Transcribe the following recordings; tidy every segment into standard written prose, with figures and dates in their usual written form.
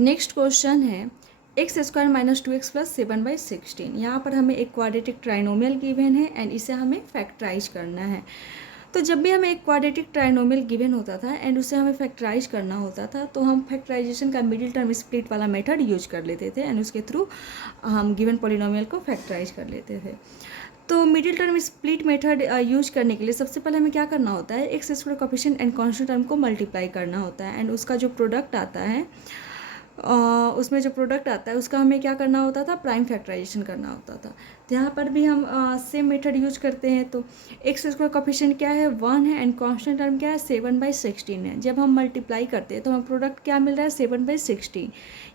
Next question है x square minus 2x plus 7/16। यहाँ पर हमें एक क्वाड्रेटिक ट्राइनोमियल गिवन है एंड इसे हमें फैक्टराइज करना है। तो जब भी हमें एक क्वाड्रेटिक ट्राइनोमियल गिवन होता था एंड उसे हमें फैक्टराइज करना होता था तो हम फैक्टराइजेशन का मिडिल टर्म स्प्लिट वाला मेथड यूज कर लेते थे एंड उसके थ्रू हम गिवन पॉलिनोमियल को फैक्टराइज कर लेते थे। तो middle term split method use करने के लिए सबसे पहले हमें क्या करना होता है, x square coefficient and constant term को मल्टीप्लाई करना होता है एंड उसका जो प्रोडक्ट आता है उसमें जो प्रोडक्ट आता है उसका हमें क्या करना होता था, प्राइम फैक्टराइजेशन करना होता था। तो यहाँ पर भी हम सेम मेथड यूज करते हैं। तो एक्स स्क्वायर कोएफिशिएंट क्या है, 1 है एंड कांस्टेंट टर्म क्या है, 7/16 है। जब हम मल्टीप्लाई करते हैं तो हमें प्रोडक्ट क्या मिल रहा है, 7/16।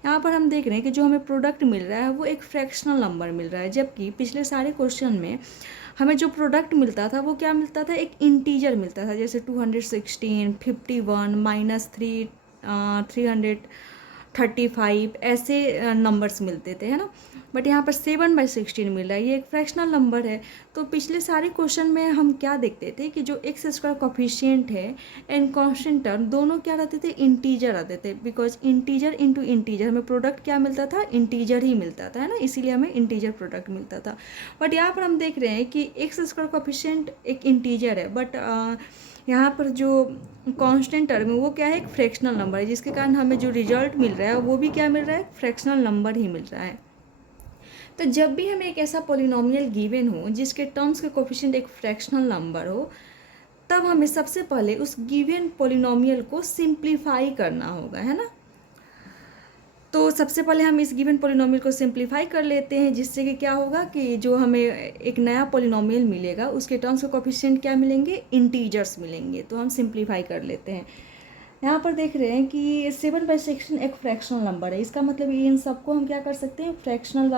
यहाँ पर हम देख रहे हैं कि जो हमें प्रोडक्ट मिल रहा है वो एक फ्रैक्शनल नंबर मिल रहा है, जबकि पिछले सारे क्वेश्चन में हमें जो प्रोडक्ट मिलता था वो क्या मिलता था, एक इंटीजर मिलता था, जैसे 216, 51, -3, 335 ऐसे नंबर्स मिलते थे, है ना। बट यहाँ पर 7/16 मिल रहा है, ये एक फ्रैक्शनल नंबर है। तो पिछले सारे क्वेश्चन में हम क्या देखते थे कि जो एक्स स्क्वायर कोएफिशिएंट है एंड कांस्टेंट टर्म दोनों क्या रहते थे, इंटीजर रहते थे। बिकॉज इंटीजर इंटू इंटीजर हमें प्रोडक्ट क्या मिलता था, इंटीजर ही मिलता था, है ना, इसीलिए हमें इंटीजर प्रोडक्ट मिलता था। बट यहाँ पर हम देख रहे हैं कि एक्स स्क्वायर कोएफिशिएंट एक इंटीजर है, बट यहाँ पर जो कांस्टेंट टर्म है वो क्या है, एक फ्रैक्शनल नंबर है, जिसके कारण हमें जो रिजल्ट मिल रहा है वो भी क्या मिल रहा है, फ्रैक्शनल नंबर ही मिल रहा है। तो जब भी हमें एक ऐसा पॉलिनोमियल गिवन हो जिसके टर्म्स के कोएफिशिएंट एक फ्रैक्शनल नंबर हो, तब हमें सबसे पहले उस गिवन पॉलिनोमियल को सिंप्लीफाई करना होगा, है ना। तो सबसे पहले हम इस गिवन पॉलिनोमियल को सिंप्लीफाई कर लेते हैं, जिससे कि क्या होगा कि जो हमें एक नया पॉलिनोमियल मिलेगा उसके टर्म्स के कोएफिशिएंट क्या मिलेंगे, इंटीजर्स मिलेंगे। तो हम सिंप्लीफाई कर लेते हैं। यहाँ पर देख रहे हैं कि 7/16 एक फ्रैक्शनल नंबर है, इसका मतलब ये इन सबको हम क्या कर सकते हैं, फ्रैक्शनल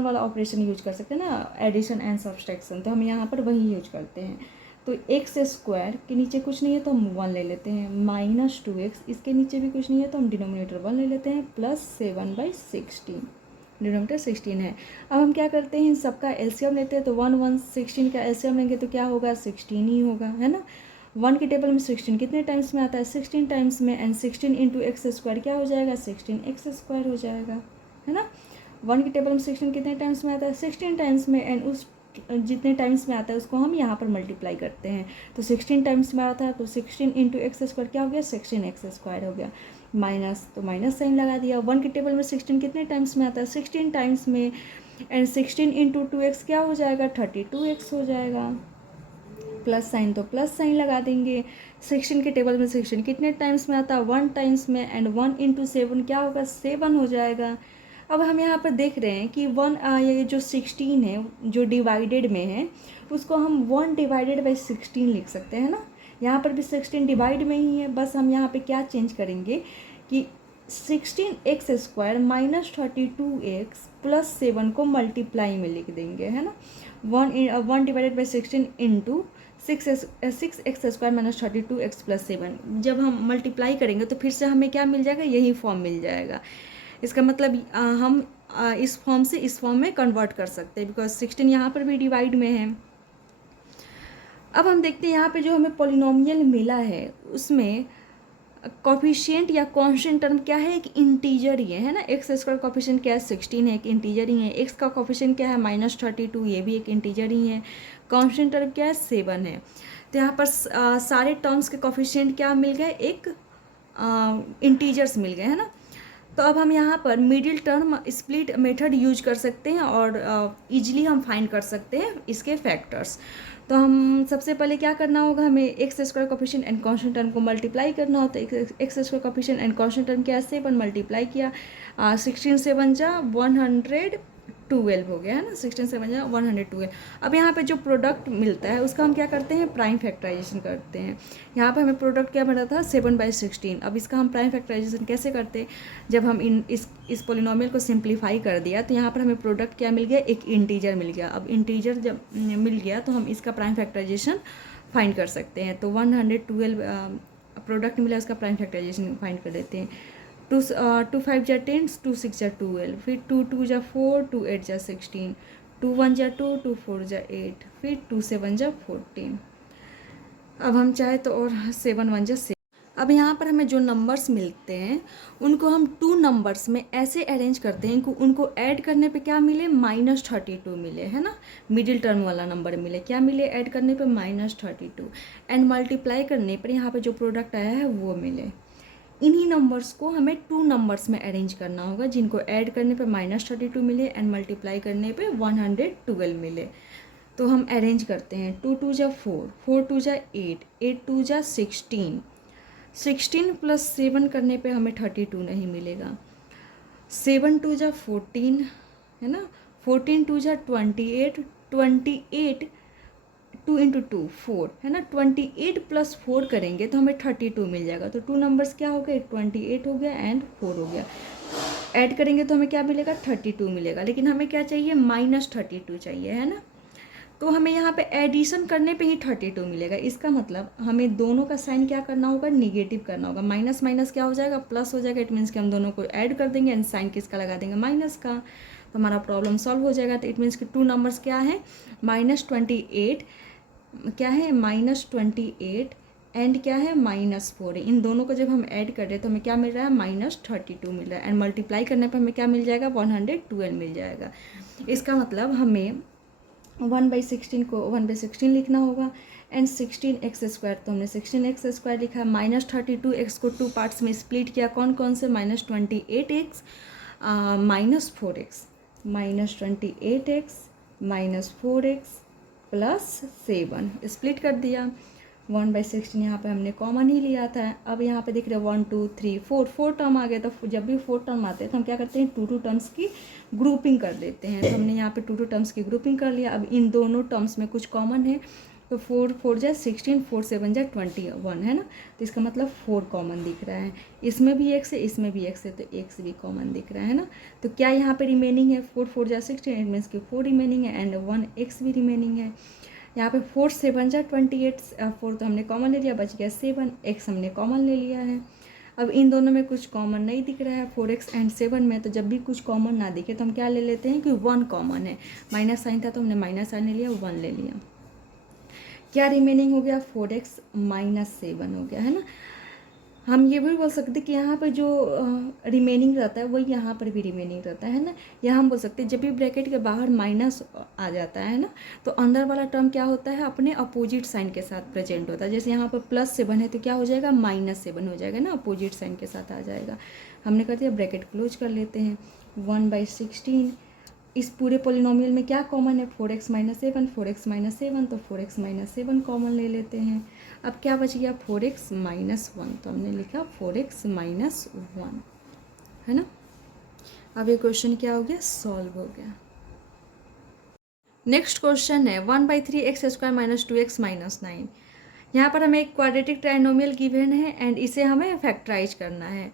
वाला ऑपरेशन यूज कर सकते हैं ना, एडिशन एंड सब्सट्रैक्शन। तो हम यहाँ पर वही यूज करते हैं। तो एक्स स्क्वायर के नीचे कुछ नहीं है तो हम 1 ले लेते हैं, -2x, इसके नीचे भी कुछ नहीं है तो हम डिनोमिनेटर 1 ले लेते हैं, प्लस 7/16, डिनोमिनेटर 16 है। अब हम क्या करते हैं, इन सबका एलसीएम लेते हैं। तो 1 16 का एलसीएम लेंगे तो क्या होगा, 16 ही होगा, है ना। 1 की टेबल में 16 कितने टाइम्स में आता है, 16 टाइम्स में, एंड 16 इंटू एक्स स्क्वायर क्या हो जाएगा, 16x² हो जाएगा, है ना। 1 की टेबल में 16 कितने टाइम्स में आता है, 16 टाइम्स में, एंड उस जितने टाइम्स में आता है उसको हम यहाँ पर मल्टीप्लाई करते हैं। तो 16 टाइम्स में आता है तो 16 इंटू एक्स स्क्वायर क्या हो गया, 16x² हो गया, माइनस, तो माइनस साइन लगा दिया। 1 की टेबल में 16 कितने टाइम्स में आता है, 16 टाइम्स में, एंड 16 इंटू 2x क्या हो जाएगा, 32x हो जाएगा, प्लस साइन, तो प्लस साइन लगा देंगे। 16 के टेबल में 16 कितने टाइम्स में आता है, 1 टाइम्स में, एंड 1 इंटू 7 क्या होगा, 7 हो जाएगा। अब हम यहाँ पर देख रहे हैं कि ये जो 16 है जो डिवाइडेड में है उसको हम 1/16 लिख सकते हैं ना। यहाँ पर भी 16 डिवाइड में ही है, बस हम यहाँ पे क्या चेंज करेंगे कि 16x² माइनस 32x प्लस 7 को मल्टीप्लाई में लिख देंगे, है ना। 1/16 into 6x² minus 32x plus 7, जब हम मल्टीप्लाई करेंगे तो फिर से हमें क्या मिल जाएगा, यही फॉर्म मिल जाएगा। इसका मतलब हम इस फॉर्म से इस फॉर्म में कन्वर्ट कर सकते हैं, बिकॉज 16 यहाँ पर भी डिवाइड में है। अब हम देखते हैं यहाँ पे जो हमें पॉलिनोमियल मिला है उसमें कोफिशिएंट या कांस्टेंट टर्म क्या है, एक इंटीजर ही है ना। एक्स स्क्वायर कोफिशिएंट क्या है, 16 है, एक इंटीजर ही है। एक्स का कोफिशिएंट क्या है, -32, ये भी एक इंटीजर ही है। कांस्टेंट टर्म क्या है, 7 है। तो यहाँ पर सारे टर्म्स के कोफिशिएंट क्या मिल गए, एक इंटीजर्स मिल गए, है ना। तो अब हम यहाँ पर middle term split method use कर सकते हैं और इजीली हम फाइंड कर सकते हैं इसके फैक्टर्स। तो हम सबसे पहले क्या करना होगा, हमें x square coefficient and constant term को मल्टीप्लाई करना होता है। X square coefficient and constant term क्या है, 7 मल्टीप्लाई किया, 16 7 जा 112 हो गया, है ना। 16 7 जा 112। अब यहाँ पे जो प्रोडक्ट मिलता है उसका हम क्या करते हैं, प्राइम फैक्टराइजेशन करते हैं। यहाँ पे हमें प्रोडक्ट क्या मिला था, 7/16। अब इसका हम प्राइम फैक्टराइजेशन कैसे करते हैं, जब हम इस पॉलिनोमियल को सिंप्लीफाई कर दिया तो यहाँ पर हमें प्रोडक्ट क्या मिल गया, एक इंटीजर मिल गया। अब इंटीजर जब मिल गया तो हम इसका प्राइम फैक्टराइजेशन फाइंड कर सकते हैं। तो 112 प्रोडक्ट मिला, उसका प्राइम फैक्टराइजेशन फाइंड कर देते हैं। 2 5 जा 10, 2 6 जा 12, फिर 2 2 जा 4, 2 8 जा 16, 2 1 जा 2, 2 4 जा 8, फिर 2 7 जा 14। अब हम चाहे तो और 7 1 जा 6। अब यहाँ पर हमें जो नंबर्स मिलते हैं उनको हम 2 नंबर्स में ऐसे अरेंज करते हैं कि उनको ऐड करने पे क्या मिले, -32 मिले, है ना। मिडिल टर्म वाला नंबर मिले, क्या मिले ऐड करने पे, -32, एंड मल्टीप्लाई करने पर यहाँ पे जो प्रोडक्ट आया है वो मिले। इन्हीं नंबर्स को हमें 2 नंबर्स में अरेंज करना होगा जिनको ऐड करने पे -32 मिले एंड मल्टीप्लाई करने पे 112 मिले। तो हम अरेंज करते हैं, 2 2 जा 4, 4 2 जा 8, 8 2 जा 16, 16 + 7 करने पे हमें 32 नहीं मिलेगा। 7 2 जा 14, है ना, 14 2 जा 28, 28 2 × 2 4, है ना, 28 + 4 करेंगे तो हमें 32 मिल जाएगा। तो 2 नंबर्स क्या हो गए, 28 हो गया एंड 4 हो गया। ऐड करेंगे तो हमें क्या मिलेगा, 32 मिलेगा, लेकिन हमें क्या चाहिए, -32 चाहिए, है ना। तो हमें यहाँ पे एडिशन करने पे ही 32 मिलेगा। इसका मतलब हमें दोनों का साइन क्या करना होगा, निगेटिव करना होगा। माइनस माइनस क्या हो जाएगा, प्लस हो जाएगा। इट मीन्स कि हम दोनों को ऐड कर देंगे एंड साइन किसका लगा देंगे, माइनस का। तो हमारा प्रॉब्लम सॉल्व हो जाएगा। तो इट मीन्स कि 2 नंबर्स क्या है, -28, क्या है, -28 एंड क्या है, -4 है। इन दोनों को जब हम ऐड कर रहे हैं तो हमें क्या मिल रहा है, -32 मिल रहा है एंड मल्टीप्लाई करने पर हमें क्या मिल जाएगा, 112 मिल जाएगा। इसका मतलब हमें 1/16 को 1/16 लिखना होगा एंड 16x², तो हमने 16x² लिखा। -32x को 2 पार्ट्स में स्प्लिट किया, कौन कौन से, -28x -4x, -28x -4x +7 split कर दिया। 1/16 यहाँ पे हमने कॉमन ही लिया था। अब यहाँ पे दिख रहे 1 2 3 4 टर्म आ गए। तो जब भी 4 टर्म आते हैं तो हम क्या करते हैं, 2 टर्म्स की ग्रुपिंग कर लेते हैं। तो हमने यहाँ पे 2 टर्म्स की ग्रुपिंग कर लिया। अब इन दोनों टर्म्स में कुछ कॉमन है, तो 4 4 जा 16, 4 7 जा 21, है ना। तो इसका मतलब 4 कॉमन दिख रहा है। इसमें भी x है, इसमें भी x है, तो x भी कॉमन दिख रहा है ना। तो क्या यहाँ पे रिमेनिंग है, 4 4 जा 16, इट मीन्स कि 4 रिमेनिंग है एंड 1x भी रिमेनिंग है। यहाँ पे 4 7 जा 28, 4 तो हमने कॉमन ले लिया, बच गया 7, x हमने कॉमन ले लिया है। अब इन दोनों में कुछ कॉमन नहीं दिख रहा है 4x एंड 7 में। तो जब भी कुछ कॉमन ना दिखे तो हम क्या ले लेते हैं कि 1 कॉमन है। माइनस साइन था तो हमने माइनस साइन ले लिया, 1 ले लिया। क्या रिमेनिंग हो गया, 4x -7 हो गया, है ना। हम ये भी बोल सकते कि यहाँ पर जो रिमेनिंग रहता है वही यहाँ पर भी रिमेनिंग रहता है ना। या हम बोल सकते हैं जब भी ब्रैकेट के बाहर माइनस आ जाता है ना, तो अंदर वाला टर्म क्या होता है, अपने अपोजिट साइन के साथ प्रेजेंट होता है। जैसे यहाँ पर +7 है तो क्या हो जाएगा, -7 हो जाएगा ना, अपोजिट साइन के साथ आ जाएगा। हमने कर दिया, ब्रैकेट क्लोज कर लेते हैं। 1/16 इस पूरे पोलिनोमियल में क्या कॉमन है, 4x -7, 4x -7, तो 4x -7 कॉमन ले लेते हैं। अब क्या बच गया, 4x -1, तो हमने लिखा 4x -1, है ना। अब ये क्वेश्चन क्या हो गया, सॉल्व हो गया। नेक्स्ट क्वेश्चन है 1/3x² -2x -9। यहाँ पर हमें एक क्वाड्रेटिक ट्राइनोमियल गिवन है एंड इसे हमें फैक्टराइज करना है।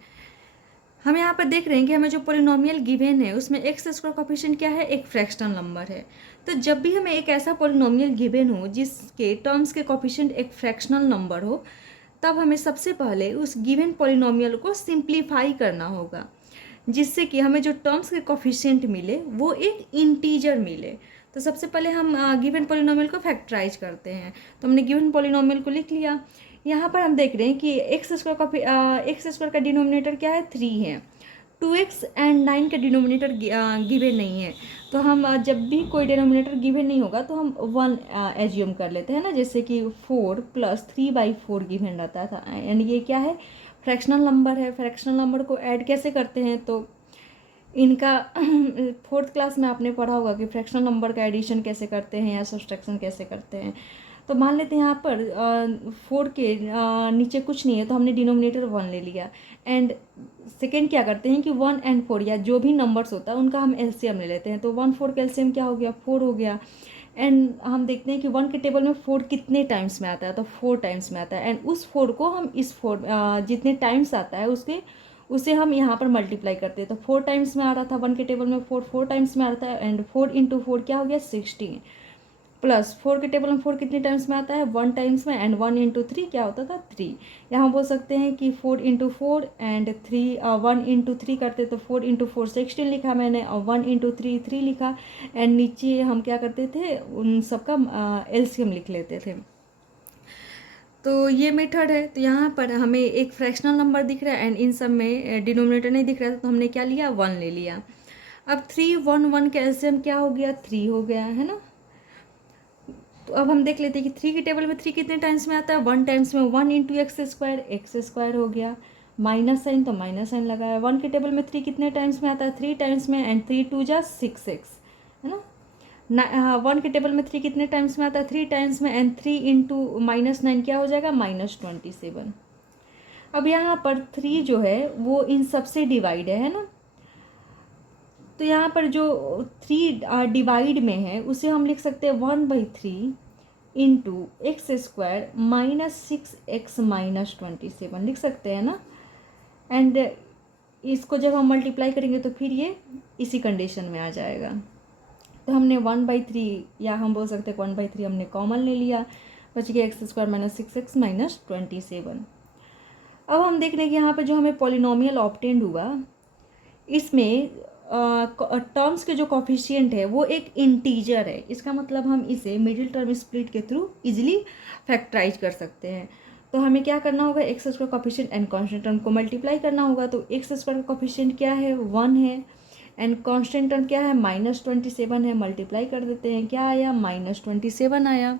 हम यहाँ पर देख रहे हैं कि हमें जो पोलिनोमियल गिवन है उसमें x² कोफिशिएंट क्या है, एक फ्रैक्शनल नंबर है। तो जब भी हमें एक ऐसा पोलिनोमियल गिवन हो जिसके टर्म्स के कोफिशिएंट एक फ्रैक्शनल नंबर हो, तब हमें सबसे पहले उस गिवन पोलिनोमियल को सिंप्लीफाई करना होगा, जिससे कि हमें जो टर्म्स के कोफिशिएंट मिले वो एक इंटीजर मिले। तो सबसे पहले हम गिवन पोलिनोमियल को फैक्टराइज करते हैं। तो हमने गिवन पोलिनोमियल को लिख लिया। यहाँ पर हम देख रहे हैं कि x² का डिनोमिनेटर क्या है, 3 है। 2x एंड 9 का डिनोमिनेटर गिवन नहीं है। तो हम जब भी कोई डिनोमिनेटर गिवन नहीं होगा तो हम 1 एज्यूम कर लेते हैं ना। जैसे कि 4 + 3/4 गिवन रहता था एंड ये क्या है, फ्रैक्शनल नंबर है। फ्रैक्शनल नंबर को ऐड कैसे करते हैं, तो इनका 4th क्लास में आपने पढ़ा होगा कि फ्रैक्शनल नंबर का एडिशन कैसे करते हैं या सब्सट्रैक्शन कैसे करते हैं। तो मान लेते हैं यहाँ पर 4 के नीचे कुछ नहीं है तो हमने डिनोमिनेटर 1 ले लिया। एंड सेकेंड क्या करते हैं कि 1 and 4 या जो भी नंबर्स होता है उनका हम एलसीएम ले लेते हैं। तो 1 4 का एलसीएम क्या हो गया, 4 हो गया। एंड हम देखते हैं कि 1 के टेबल में 4 कितने टाइम्स में आता है, तो 4 टाइम्स में आता है। एंड उस 4 को हम इस 4 जितने टाइम्स आता है उसे हम यहाँ पर मल्टीप्लाई करते हैं। तो 4 टाइम्स में आ रहा था 1 के टेबल में, 4 टाइम्स में आ रहा था। एंड 4 × 4 क्या हो गया, 16, प्लस 4 के टेबल में 4 कितने टाइम्स में आता है, 1 टाइम्स में। एंड 1 × 3 क्या होता था, 3। यहाँ बोल सकते हैं कि 4 × 4 एंड 1 × 3 करते तो 4 × 4 16 लिखा मैंने और 1 × 3 3 लिखा। एंड नीचे हम क्या करते थे, उन सबका एलसीएम लिख लेते थे। तो ये मेथड है। तो यहाँ पर हमें एक फ्रैक्शनल नंबर दिख रहा है एंड इन सब में डिनोमिनेटर नहीं दिख रहा था, तो हमने क्या लिया, 1 ले लिया। अब 3 1 1 का एलसीएम क्या हो गया, 3 हो गया है ना। तो अब हम देख लेते हैं कि 3 की टेबल में 3 कितने टाइम्स में आता है, 1 टाइम्स में 1 इंटू एक्स स्क्वायर हो गया, माइनस साइन तो माइनस साइन लगाया। 1 की टेबल में 3 कितने टाइम्स में आता है, 3 टाइम्स में, एंड 3 2 जा 6x है ना। 1 के टेबल में 3 कितने टाइम्स में आता है, 3 टाइम्स में, एंड 3 इंटू -9 क्या हो जाएगा, -27। अब यहाँ पर 3 जो है वो इन सबसे डिवाइड है ना। तो यहाँ पर जो 3 डिवाइड में है उसे हम लिख सकते हैं 1/3 इंटू x² -6x - 27 लिख सकते हैं ना। एंड इसको जब हम मल्टीप्लाई करेंगे तो फिर ये इसी कंडीशन में आ जाएगा। तो हमने 1/3 या हम बोल सकते हैं 1/3 हमने कॉमन ले लिया, बच गया x² -6x - 27। अब हम देख रहे हैं कि यहाँ पर जो हमें पॉलिनोमियल ऑब्टेंड हुआ, इसमें टर्म्स के जो कॉफिशिएंट है वो एक इंटीजर है। इसका मतलब हम इसे मिडिल टर्म स्प्लिट के थ्रू इजीली फैक्टराइज कर सकते हैं। तो हमें क्या करना होगा, x² coefficient and constant term को मल्टीप्लाई करना होगा। तो x² का कॉफिशिएंट क्या है, 1 है, एंड कांस्टेंट टर्म क्या है, -27 है। मल्टीप्लाई कर देते हैं, क्या आया, -27 आया।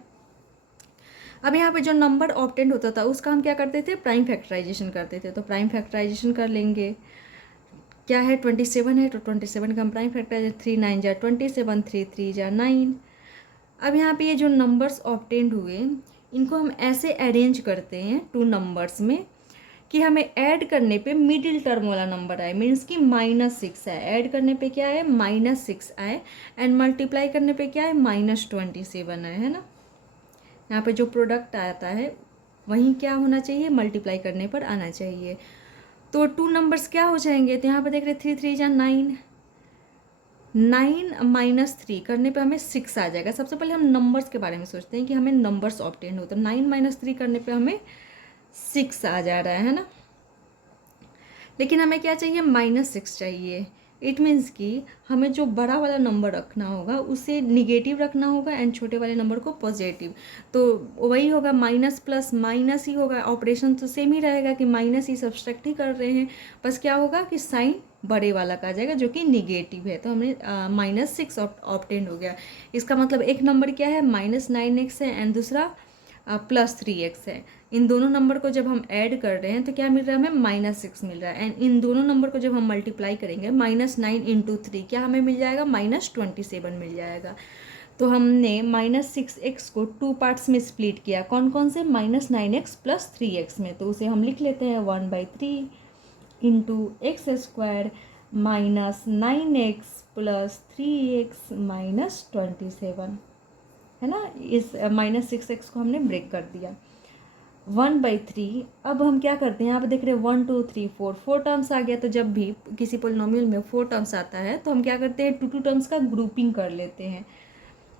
अब यहाँ पे जो नंबर ऑब्टेंड होता था उसका हम क्या करते थे, प्राइम फैक्टराइजेशन करते थे। तो प्राइम फैक्टराइजेशन कर लेंगे, क्या है, 27 है, तो 27 का हम प्राइम फैक्टराइजेशन, 3 9 जा 27, 3 3 जा 9। अब यहाँ पे ये जो नंबर्स ऑब्टेंड हुए इनको हम ऐसे अरेंज करते हैं 2 नंबर्स में कि हमें ऐड करने पे मिडिल टर्म वाला नंबर आए, मीन्स कि -6 आए। ऐड करने पे क्या आए, -6 आए, एंड मल्टीप्लाई करने पे क्या है, -27 आए, है ना। यहाँ पे जो प्रोडक्ट आता है वहीं क्या होना चाहिए, मल्टीप्लाई करने पर आना चाहिए। तो 2 नंबर्स क्या हो जाएंगे, तो यहाँ पर देख रहे 3 3 जा 9, 9 - 3 करने पे हमें 6 आ जाएगा। सबसे पहले हम नंबर्स के बारे में सोचते हैं कि हमें नंबर्स ऑब्टेन हो, तो 9 - 3 करने पे हमें 6 आ जा रहा है ना। लेकिन हमें क्या चाहिए, -6 चाहिए। इट मीन्स कि हमें जो बड़ा वाला नंबर रखना होगा उसे निगेटिव रखना होगा एंड छोटे वाले नंबर को पॉजिटिव। तो वही होगा, माइनस प्लस माइनस ही होगा। ऑपरेशन तो सेम ही रहेगा कि माइनस ही सब्सट्रैक्ट ही कर रहे हैं, बस क्या होगा कि साइन बड़े वाला का आ जाएगा जो कि निगेटिव है। तो हमें -6 ऑब्टेंड हो गया। इसका मतलब एक नंबर क्या है, -9x है, एंड दूसरा +3x है। इन दोनों नंबर को जब हम ऐड कर रहे हैं तो क्या मिल रहा है, हमें -6 मिल रहा है। एंड इन दोनों नंबर को जब हम मल्टीप्लाई करेंगे, -9 × 3 क्या हमें मिल जाएगा, -27 मिल जाएगा। तो हमने -6x को 2 पार्ट्स में स्प्लिट किया, कौन कौन से, -9x + 3x में। तो उसे हम लिख लेते हैं 1/3 × x² -9x + 3x - 27 है ना। इस -6x को हमने ब्रेक कर दिया, 1/3। अब हम क्या करते हैं, यहाँ पे देख रहे हैं 1 2 3 4 टर्म्स आ गया। तो जब भी किसी पोलिनोमियल में 4 टर्म्स आता है तो हम क्या करते हैं, 2 टर्म्स का ग्रुपिंग कर लेते हैं,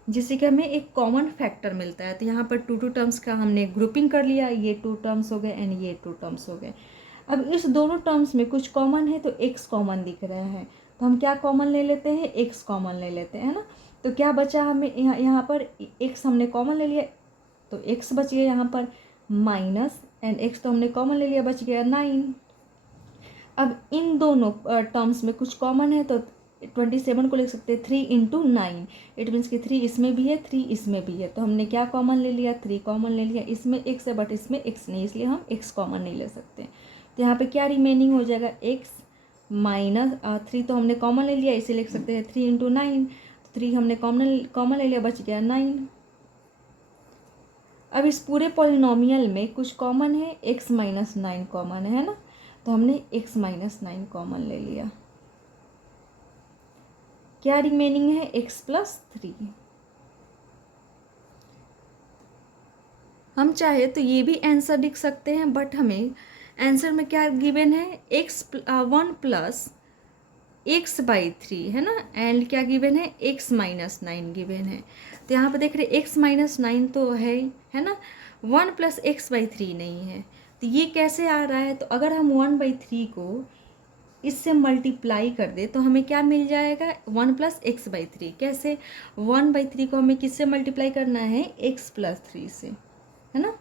जिससे कि हमें एक कॉमन फैक्टर मिलता है। तो यहाँ पर 2 टर्म्स का हमने ग्रुपिंग कर लिया, ये 2 टर्म्स हो गए एंड ये 2 टर्म्स हो गए। अब इस दोनों टर्म्स में कुछ कॉमन है, तो x कॉमन दिख रहा है, तो हम क्या कॉमन ले लेते हैं, x कॉमन ले लेते हैं, है ना। तो क्या बचा हमें, यहाँ पर x हमने कॉमन ले लिया, तो x बच गया यहाँ पर माइनस, एंड x तो हमने कॉमन ले लिया, बच गया 9। अब इन दोनों टर्म्स में कुछ कॉमन है, तो 27 को लिख सकते हैं 3 × 9। इट मीन्स कि 3 इसमें भी है, 3 इसमें भी है। तो हमने क्या कॉमन ले लिया, 3 कॉमन ले लिया। इसमें x है बट इसमें x नहीं, इसलिए हम x कॉमन नहीं ले सकते। तो यहाँ पे क्या रिमेनिंग हो जाएगा, x -3 तो हमने कॉमन ले लिया, इसे लिख सकते हैं 3 × 9। तो 3 हमने कॉमन ले लिया, बच गया 9। अब इस पूरे पॉलिनोमियल में कुछ कॉमन है, x - 9 कॉमन है ना। तो हमने x - 9 कॉमन ले लिया, क्या रिमेनिंग है, x + 3। हम चाहे तो ये भी आंसर लिख सकते हैं, बट हमें आंसर में क्या गिवन है, 1 + x/3 है ना, एंड क्या गिवन है, x - 9 गिवन है। तो यहाँ पे देख रहे x - 9 तो है ना, 1 + x/3 नहीं है। तो ये कैसे आ रहा है, तो अगर हम 1/3 को इससे मल्टीप्लाई कर दे तो हमें क्या मिल जाएगा, 1 + x/3। कैसे, 1/3 को हमें किससे मल्टीप्लाई करना है, x + 3 से, है ना।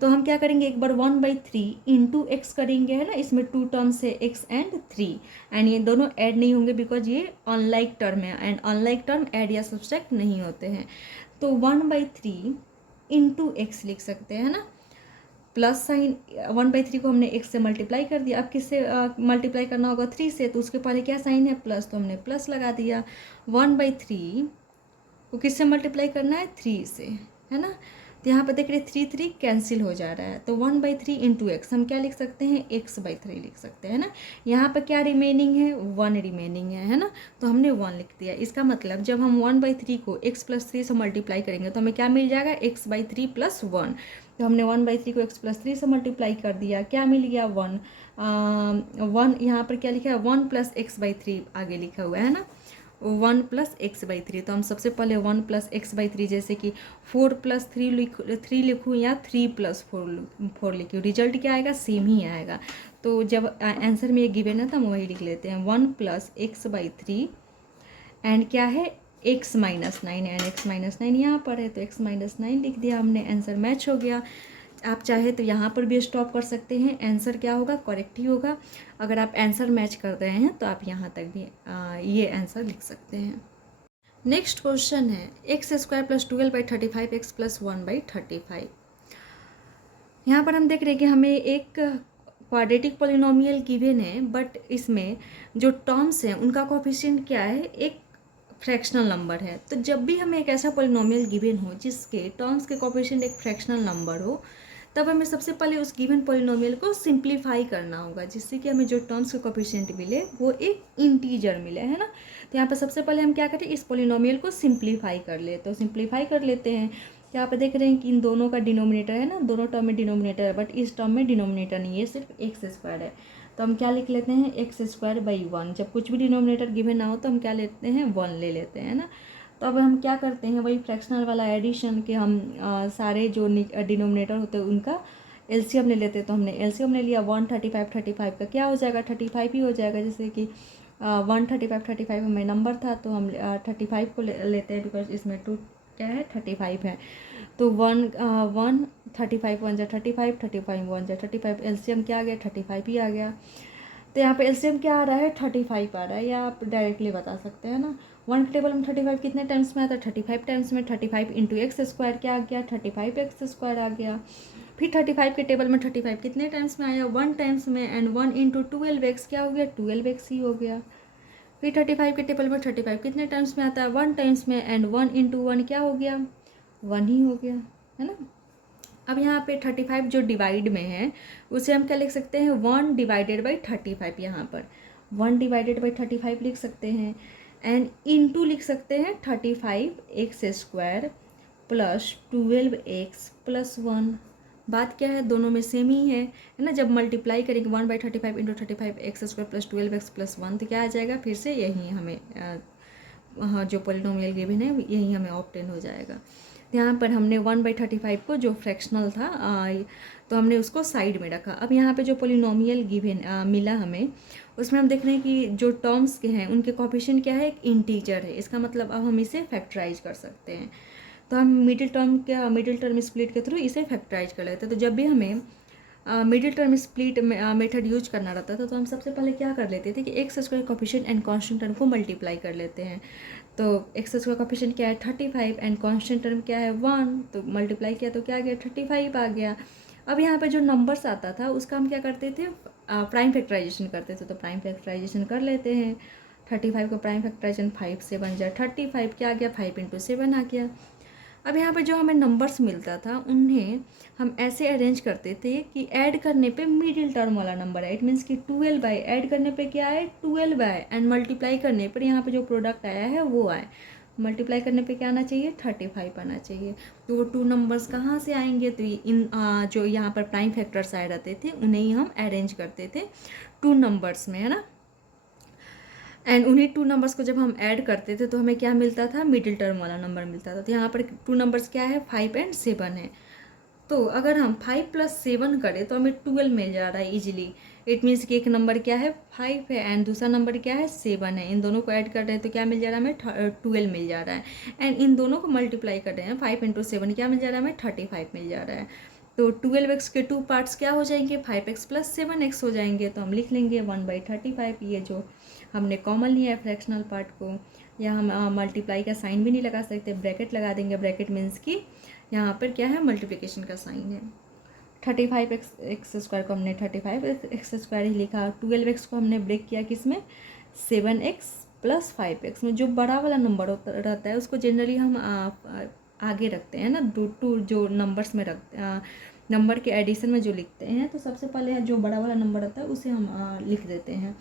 तो हम क्या करेंगे, एक बार 1/3 इंटू एक्स करेंगे, है ना, इसमें 2 टर्म्स है x एंड 3, एंड ये दोनों ऐड नहीं होंगे बिकॉज ये अनलाइक टर्म है, एंड अनलाइक टर्म ऐड या सब्सट्रैक्ट नहीं होते हैं। तो 1/3 इंटू एक्स लिख सकते हैं, है ना, प्लस साइन 1/3 को हमने x से मल्टीप्लाई कर दिया। अब किससे मल्टीप्लाई करना होगा, 3 से, तो उसके पहले क्या साइन है, प्लस, तो हमने प्लस लगा दिया। 1/3 को किससे मल्टीप्लाई करना है, 3 से, है ना, तो यहाँ पर देख रहे 3 कैंसिल हो जा रहा है, तो 1/3 इंटू एक्स हम क्या लिख सकते हैं, x/3 लिख सकते हैं ना। यहाँ पर क्या रिमेनिंग है, 1 रिमेनिंग है ना, तो हमने 1 लिख दिया। इसका मतलब जब हम 1/3 को x+3 से मल्टीप्लाई करेंगे तो हमें क्या मिल जाएगा, x/3 + 1। तो हमने 1/3 को x+3 से मल्टीप्लाई कर दिया, क्या मिल गया, 1। 1 यहाँ पर क्या लिखा है, 1 + x/3 आगे लिखा हुआ है ना, 1 + x/3। तो हम सबसे पहले 1 + x/3, जैसे कि 4 + 3 लिखूँ या 3 + 4 लिखूँ, रिजल्ट क्या आएगा, सेम ही आएगा। तो जब आंसर में ये गिवन है तो हम वही लिख लेते हैं, 1 + x/3 एंड क्या है, x-9, एंड x-9 यहाँ पर है तो x-9 लिख दिया हमने, आंसर मैच हो गया। आप चाहे तो यहाँ पर भी स्टॉप कर सकते हैं, आंसर क्या होगा, करेक्ट ही होगा। अगर आप आंसर मैच कर रहे हैं तो आप यहाँ तक भी ये आंसर लिख सकते हैं। नेक्स्ट क्वेश्चन है x² + 12/35 x + 1/35। यहाँ पर हम देख रहे हैं कि हमें एक क्वाड्रेटिक पॉलिनोमियल गिवन है, बट इसमें जो टर्म्स हैं उनका कोफिशिएंट क्या है, एक फ्रैक्शनल नंबर है। तो जब भी हमें एक ऐसा पॉलिनोमियल गिवन हो जिसके टर्म्स के कोफिशिएंट एक फ्रैक्शनल नंबर हो, तब हमें सबसे पहले उस गिवन पॉलिनोमियल को सिंप्लीफाई करना होगा, जिससे कि हमें जो टर्म्स के कोफिशिएंट मिले वो एक इंटीजर मिले, है ना। तो यहाँ पर सबसे पहले हम क्या करें, इस पॉलिनोमियल को सिंप्लीफाई कर ले, तो सिंप्लीफाई कर लेते हैं। यहाँ पे देख रहे हैं कि इन दोनों का डिनोमिनेटर है ना, दोनों टर्म में डिनोमिनेटर है, बट इस टर्म में डिनोमिनेटर नहीं है, सिर्फ x² है। तो हम क्या लिख लेते हैं, x²/1। जब कुछ भी डिनोमिनेटर गिवन ना हो तो हम क्या लेते हैं, 1 ले लेते हैं ना। तो अब हम क्या करते हैं, वही फ्रैक्शनल वाला एडिशन के हम सारे जो डिनोमिनेटर होते हैं उनका एलसीएम ले लेते हैं। तो हमने एलसीएम ले लिया, 135 का क्या हो जाएगा, 35 ही हो जाएगा। जैसे कि 135 हमें नंबर था तो हम 35 को लेते हैं, बिकॉज इसमें 2 क्या है, 35 है। तो 35 1 जा 35, 35 1 जा 35, एलसीएम क्या आ गया, 35 ही आ गया। तो यहाँ पे एलसीएम क्या आ रहा है, 35 आ रहा है, या आप डायरेक्टली बता सकते हैं ना। 1 के टेबल में 35 कितने टाइम्स में आता है, 35 टाइम्स में। 35 इंटू x² क्या आ गया, 35x² आ गया। फिर 35 के टेबल में 35 कितने टाइम्स में आया, 1 टाइम्स में, एंड 1 इंटू 12x क्या हो गया, 12x ही हो गया। फिर 35 के टेबल में 35 कितने टाइम्स में आता है, 1 टाइम्स में, एंड 1 इंटू 1 क्या हो गया, 1 ही हो गया, है ना। अब यहाँ पे 35 जो डिवाइड में है उसे हम क्या लिख सकते हैं, 1/35। यहाँ पर 1/35 लिख सकते हैं, एंड इंटू लिख सकते हैं 35x² + 12x + 1। बात क्या है, दोनों में सेम ही है ना। जब मल्टीप्लाई करेंगे 1/35 इंटू 35x² + 12x + 1 तो क्या आ जाएगा, फिर से यही हमें हाँ जो पॉलिनोमियल गिवन है यही हमें ऑब्टेन हो जाएगा। यहाँ पर हमने 1/35 को जो फ्रैक्शनल था तो हमने उसको साइड में रखा। अब यहाँ पे जो पॉलिनोमियल गिवन मिला हमें, उसमें हम देख रहे हैं कि जो टर्म्स के हैं उनके कोफिशिएंट क्या है, एक इंटीजर है। इसका मतलब अब हम इसे फैक्टराइज कर सकते हैं। तो हम मिडिल टर्म स्प्लिट के थ्रू इसे फैक्टराइज कर लेते हैं। तो जब भी हमें middle term split method use करना रहता था तो हम सबसे पहले क्या कर लेते थे कि x² coefficient and constant term को मल्टीप्लाई कर लेते हैं। तो x² कोफिशिएंट क्या है, 35, एंड कांस्टेंट टर्म क्या है, 1, तो मल्टीप्लाई किया तो क्या आ गया, 35 आ गया। अब यहाँ पे जो नंबर्स आता था उसका हम क्या करते थे, प्राइम फैक्टराइजेशन करते थे। तो प्राइम फैक्टराइजेशन कर लेते हैं। 35 को प्राइम फैक्टराइजेशन 5 से बन जाए 35, क्या आ गया, 5 इंटू 7 आ गया। अब यहाँ पे जो हमें नंबर्स मिलता था उन्हें हम ऐसे अरेंज करते थे कि ऐड करने पे मिडिल टर्म वाला नंबर है, इट मीन्स कि 12 बाई ऐड करने पे क्या है, 12 बाय, एंड मल्टीप्लाई करने पर यहाँ पे जो प्रोडक्ट आया है वो आए। मल्टीप्लाई करने पे क्या आना चाहिए, 35 आना चाहिए। तो वो 2 नंबर्स कहाँ से आएंगे, तो इन जो यहाँ पर प्राइम फैक्टर्स आए रहते थे उन्हें ही हम अरेंज करते थे 2 नंबर्स में, है ना। एंड उन्हीं 2 नंबर्स को जब हम ऐड करते थे तो हमें क्या मिलता था, मिडिल टर्म वाला नंबर मिलता था। तो यहाँ पर 2 नंबर्स क्या है, 5 एंड 7 है। तो अगर हम 5 + 7 करें तो हमें 12 मिल जा रहा है इजीली। इट मीन्स कि एक नंबर क्या है, 5 है, एंड दूसरा नंबर क्या है, 7 है। इन दोनों को ऐड कर रहे हैं तो क्या मिल जा रहा है हमें, 12 मिल जा रहा है। एंड इन दोनों को मल्टीप्लाई कर रहे हैं, 5 इंटू 7 क्या मिल जा रहा है हमें, 35 मिल जा रहा है। तो 12x के 2 पार्ट्स क्या हो जाएंगे, 5x प्लस 7x हो जाएंगे। तो हम लिख लेंगे 1/35, ये जो हमने कॉमन लिया है फ्रैक्शनल पार्ट को। या हम मल्टीप्लाई का साइन भी नहीं लगा सकते, ब्रैकेट लगा देंगे। ब्रैकेट मीन्स कि यहाँ पर क्या है, मल्टीप्लिकेशन का साइन है। 35x² को हमने 35x² ही लिखा। 12x को हमने ब्रेक किया किस में, 7x प्लस 5x में। जो बड़ा वाला नंबर होता रहता है उसको जनरली हम आगे रखते हैं ना, टू जो नंबर्स में रखते नंबर के एडिशन में जो लिखते हैं, तो सबसे पहले जो बड़ा वाला नंबर होता है उसे हम लिख देते हैं।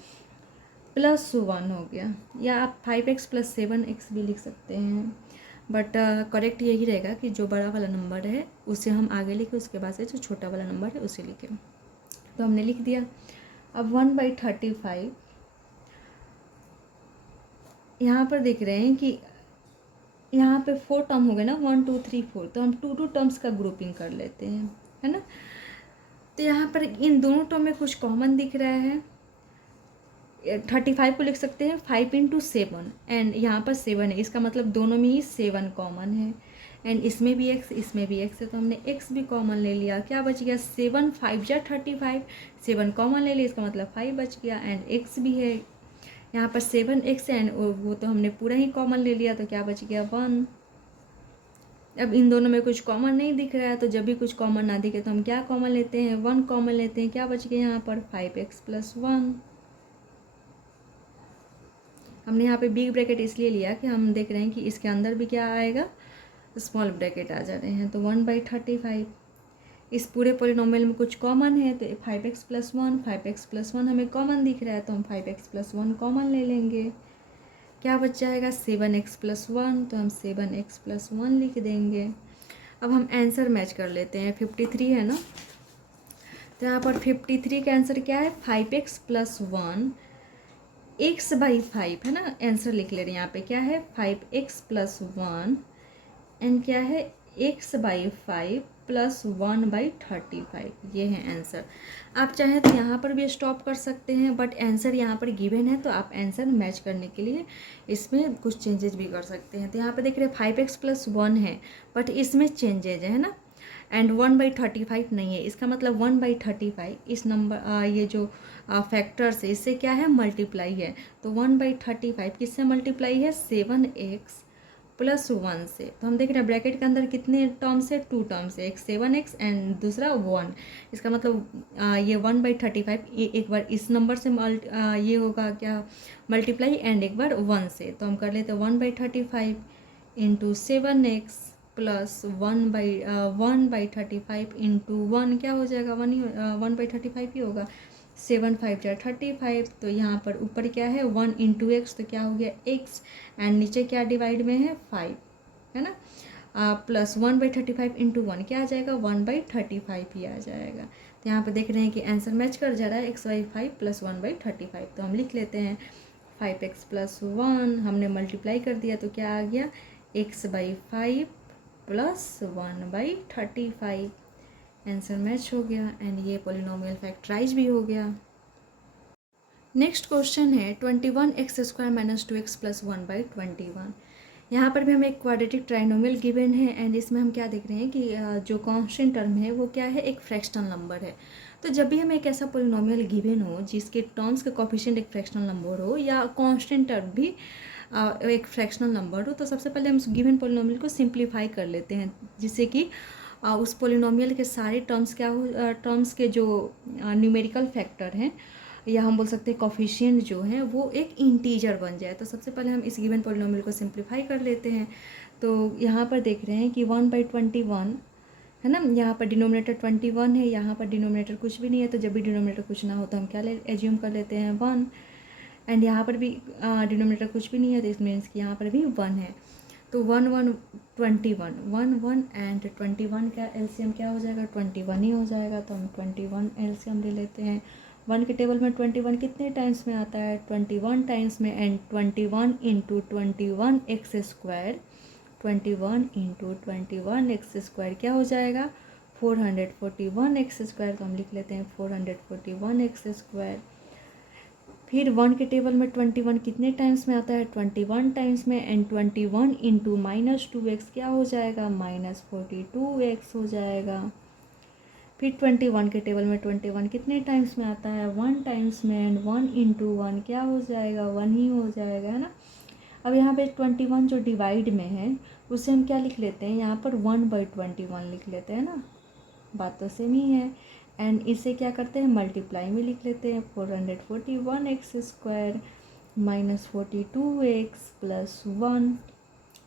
+1 हो गया, या आप 5x प्लस 7x भी लिख सकते हैं, बट करेक्ट यही रहेगा कि जो बड़ा वाला नंबर है उसे हम आगे लिखें, उसके बाद से जो छोटा वाला नंबर है उसे लिखें। तो हमने लिख दिया। अब 1/35 यहाँ पर देख रहे हैं कि यहाँ पे 4 टर्म हो गए ना, 1 2 3 4, तो हम 2 टर्म्स का ग्रुपिंग कर लेते हैं, है ना। तो यहाँ पर इन दोनों टर्म में कुछ कॉमन दिख रहा है। 35 को लिख सकते हैं 5 × 7, एंड यहाँ पर 7 है, इसका मतलब दोनों में ही 7 कॉमन है। एंड इसमें भी x, इसमें भी x है, तो हमने x भी कॉमन ले लिया। क्या बच गया, 7 5 जा 35, 7 कॉमन ले लिया, इसका मतलब 5 बच गया। एंड x भी है यहाँ पर 7x, एंड वो तो हमने पूरा ही कॉमन ले लिया, तो क्या बच गया 1। अब इन दोनों में कुछ कॉमन नहीं दिख रहा है, तो जब भी कुछ कॉमन ना दिखे तो हम क्या कॉमन लेते हैं, 1 कॉमन लेते हैं। क्या बच गया यहाँ पर 5x + 1। हमने यहाँ पे बिग ब्रैकेट इसलिए लिया कि हम देख रहे हैं कि इसके अंदर भी क्या आएगा, स्मॉल ब्रैकेट आ जा रहे हैं। तो 1/35, इस पूरे पॉलिनोमियल में कुछ कॉमन है, तो 5x + 1, 5x + 1 हमें कॉमन दिख रहा है, तो हम 5x + 1 कॉमन ले लेंगे। क्या बच जाएगा, 7x + 1, तो हम 7x + 1 लिख देंगे। अब हम आंसर मैच कर लेते हैं। 53 है ना, तो यहाँ पर 53 का आंसर क्या है, 5x + 1 x/5 है ना। आंसर लिख ले रहे हैं यहाँ पे, क्या है 5x + 1 एंड क्या है x/5 + 1/35, ये है आंसर। आप चाहें तो यहाँ पर भी स्टॉप कर सकते हैं, बट आंसर यहाँ पर गिवन है, तो आप आंसर मैच करने के लिए इसमें कुछ चेंजेस भी कर सकते हैं। तो यहाँ पर देख रहे हैं 5x + 1 है, बट इसमें चेंजेज है ना, एंड 1/35 नहीं है, इसका मतलब 1/35 इस नंबर ये जो फैक्टर्स है इससे क्या है, मल्टीप्लाई है। तो 1/35 किससे मल्टीप्लाई है, 7x + 1 से। तो हम देख रहे हैं ब्रैकेट के अंदर कितने टर्म्स है, 2 टर्म्स है, एक 7x एंड दूसरा 1। इसका मतलब ये 1/35 एक बार इस नंबर से ये होगा क्या, मल्टीप्लाई, एंड एक बार 1 से। तो हम कर लेते हैं 1/35 × 7x + 1/35 × 1 क्या हो जाएगा, 1/35 ही होगा। 7 5 जा 35, तो यहाँ पर ऊपर क्या है 1 × x, तो क्या हो गया x, एंड नीचे क्या डिवाइड में है 5, है ना। प्लस 1/35 × 1 क्या आ जाएगा, 1/35 ही आ जाएगा। तो यहाँ पर देख रहे हैं कि आंसर मैच कर जा रहा है, x/5 + 1/35। तो हम लिख लेते हैं 5x + 1 हमने मल्टीप्लाई कर दिया, तो क्या आ गया x/5 + 1/35। आंसर मैच हो गया, एंड ये पॉलिनोमियल फैक्टराइज भी हो गया। नेक्स्ट क्वेश्चन है 21x² - 2x + 1/21। यहाँ पर भी हमें एक क्वाड्रेटिक ट्राइनोमियल गिवन है, एंड इसमें हम क्या देख रहे हैं कि जो कांस्टेंट टर्म है वो क्या है, एक फ्रैक्शनल नंबर है। तो जब भी हमें एक ऐसा पॉलिनोमियल गिवन हो जिसके टर्म्स का कोफिशिएंट एक फ्रैक्शनल नंबर हो, या कांस्टेंट टर्म भी एक फ्रैक्शनल नंबर हो, तो सबसे पहले हम गिवन पॉलिनोमियल को सिंप्लीफाई कर लेते हैं, जिससे कि उस पॉलिनोमियल के सारे टर्म्स क्या हो, टर्म्स के जो न्यूमेरिकल फैक्टर हैं, या हम बोल सकते हैं कोफिशिएंट जो है, वो एक इंटीजर बन जाए। तो सबसे पहले हम इस गिवन पॉलिनोमियल को सिंप्लीफाई कर लेते हैं। तो यहाँ पर देख रहे हैं कि 1/21 है ना, यहाँ पर डिनोमिनेटर 21 है, यहाँ पर डिनोमिनेटर कुछ भी नहीं है। तो जब भी डिनोमिनेटर कुछ ना हो तो हम क्या एज्यूम कर लेते हैं 1, एंड यहाँ पर भी डिनोमिनेटर कुछ भी नहीं है, तो इस मीन्स कि यहाँ पर भी 1 है। तो 1 1 21 1 1 एंड 21 का एलसीएम क्या हो जाएगा, 21 ही हो जाएगा। तो हम 21 एलसीएम ले लेते हैं। 1 के टेबल में 21 कितने टाइम्स में आता है, 21 टाइम्स में, एंड 21 × 21x², 21 × 21x² क्या हो जाएगा, 441x²। तो हम लिख लेते हैं 441x²। फिर 1 के टेबल में 21 कितने टाइम्स में आता है, 21 टाइम्स में, एंड 21 × -2x क्या हो जाएगा, -42x हो जाएगा। फिर 21 के टेबल में 21 कितने टाइम्स में आता है, 1 टाइम्स में, एंड 1 इंटू 1 क्या हो जाएगा, 1 ही हो जाएगा, है ना। अब यहाँ पे 21 जो डिवाइड में है उसे हम क्या लिख लेते हैं, यहाँ पर 1/21 लिख लेते हैं ना, बात तो सेम ही है। एंड इसे क्या करते हैं, मल्टीप्लाई में लिख लेते हैं, 441x² माइनस 42x प्लस 1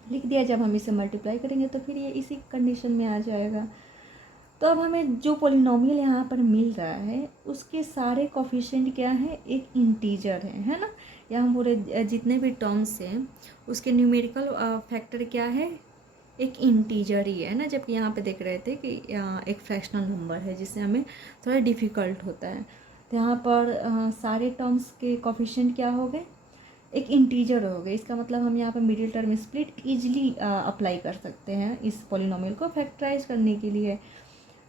लिख दिया। जब हम इसे मल्टीप्लाई करेंगे तो फिर ये इसी कंडीशन में आ जाएगा। तो अब हमें जो पोलिनोमियल यहाँ पर मिल रहा है उसके सारे कोफिशिएंट क्या है, एक इंटीजर है ना। यहाँ पूरे जितने भी टर्म्स हैं उसके न्यूमेरिकल फैक्टर क्या है, एक इंटीजर ही है ना। जबकि यहाँ पे देख रहे थे कि एक फ्रैक्शनल नंबर है जिससे हमें थोड़ा डिफ़िकल्ट होता है। तो यहाँ पर सारे टर्म्स के कोफिशिएंट क्या हो गए, एक इंटीजर हो गए। इसका मतलब हम यहाँ पर middle term split easily apply कर सकते हैं इस पोलिनोमियल को फैक्टराइज करने के लिए।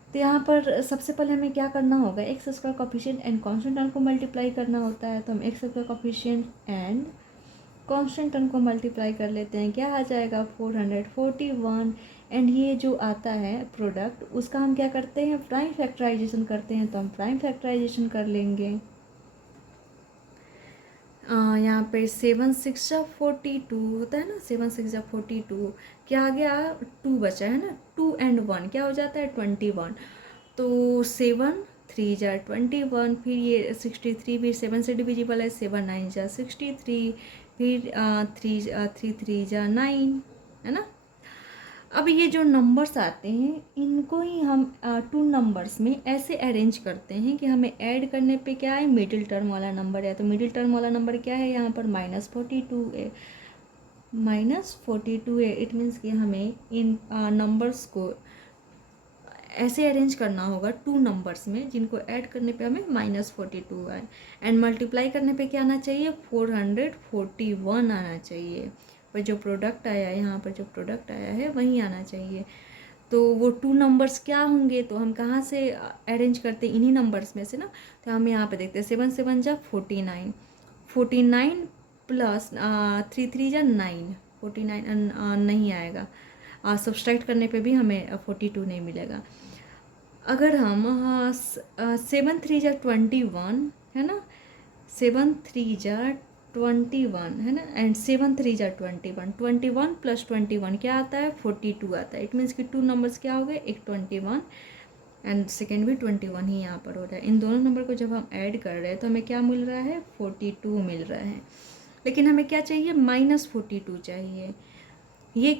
तो यहाँ पर सबसे पहले हमें क्या करना होगा, x² coefficient and constant term को मल्टीप्लाई करना होता है। तो हम x² coefficient and constant term को मल्टीप्लाई कर लेते हैं, क्या आ जाएगा 441। एंड ये जो आता है प्रोडक्ट उसका हम क्या करते हैं, प्राइम फैक्टराइजेशन करते हैं। तो हम प्राइम फैक्टराइजेशन कर लेंगे। यहाँ पे 7 6 जा 42 होता है ना, 7 6 जा 42 क्या आ गया, 2 बचा है ना, 2 एंड 1 क्या हो जाता है 21। तो 7 3 जा 21, फिर ये 63 फिर 7 से डिविजिबल है, 7 9 जा 63, फिर 3 3 जा 9, है ना। अब ये जो नंबर्स आते हैं इनको ही हम 2 नंबर्स में ऐसे अरेंज करते हैं कि हमें ऐड करने पे क्या है, मिडिल टर्म वाला नंबर है। तो मिडिल टर्म वाला नंबर क्या है यहाँ पर, -42 है, -42 है। इट मीन्स कि हमें इन नंबर्स को ऐसे अरेंज करना होगा 2 नंबर्स में जिनको ऐड करने पे हमें -42 आए, एंड मल्टीप्लाई करने पे क्या आना चाहिए, 441 आना चाहिए। पर जो प्रोडक्ट आया है, यहाँ पर जो प्रोडक्ट आया है वही आना चाहिए। तो वो 2 नंबर्स क्या होंगे, तो हम कहाँ से अरेंज करते हैं, इन्हीं नंबर्स में से ना। तो हम यहाँ पे देखते हैं 7 7 जा 49, 49 प्लस 3 3 जा 9, 49 नहीं आएगा, सब्सट्रैक्ट करने पे भी हमें 42 नहीं मिलेगा। अगर हम 7 3 जा 21 है ना, 7 3 जा 21 है ना, एंड 7 3 जा 21 प्लस 21 क्या आता है 42 आता है। इट मीन्स कि 2 नंबर्स क्या हो गए, एक 21 एंड सेकेंड भी 21 ही यहाँ पर हो रहा है। इन दोनों नंबर को जब हम ऐड कर रहे हैं तो हमें क्या मिल रहा है, 42 मिल रहा है। लेकिन हमें क्या चाहिए, -42 चाहिए। ये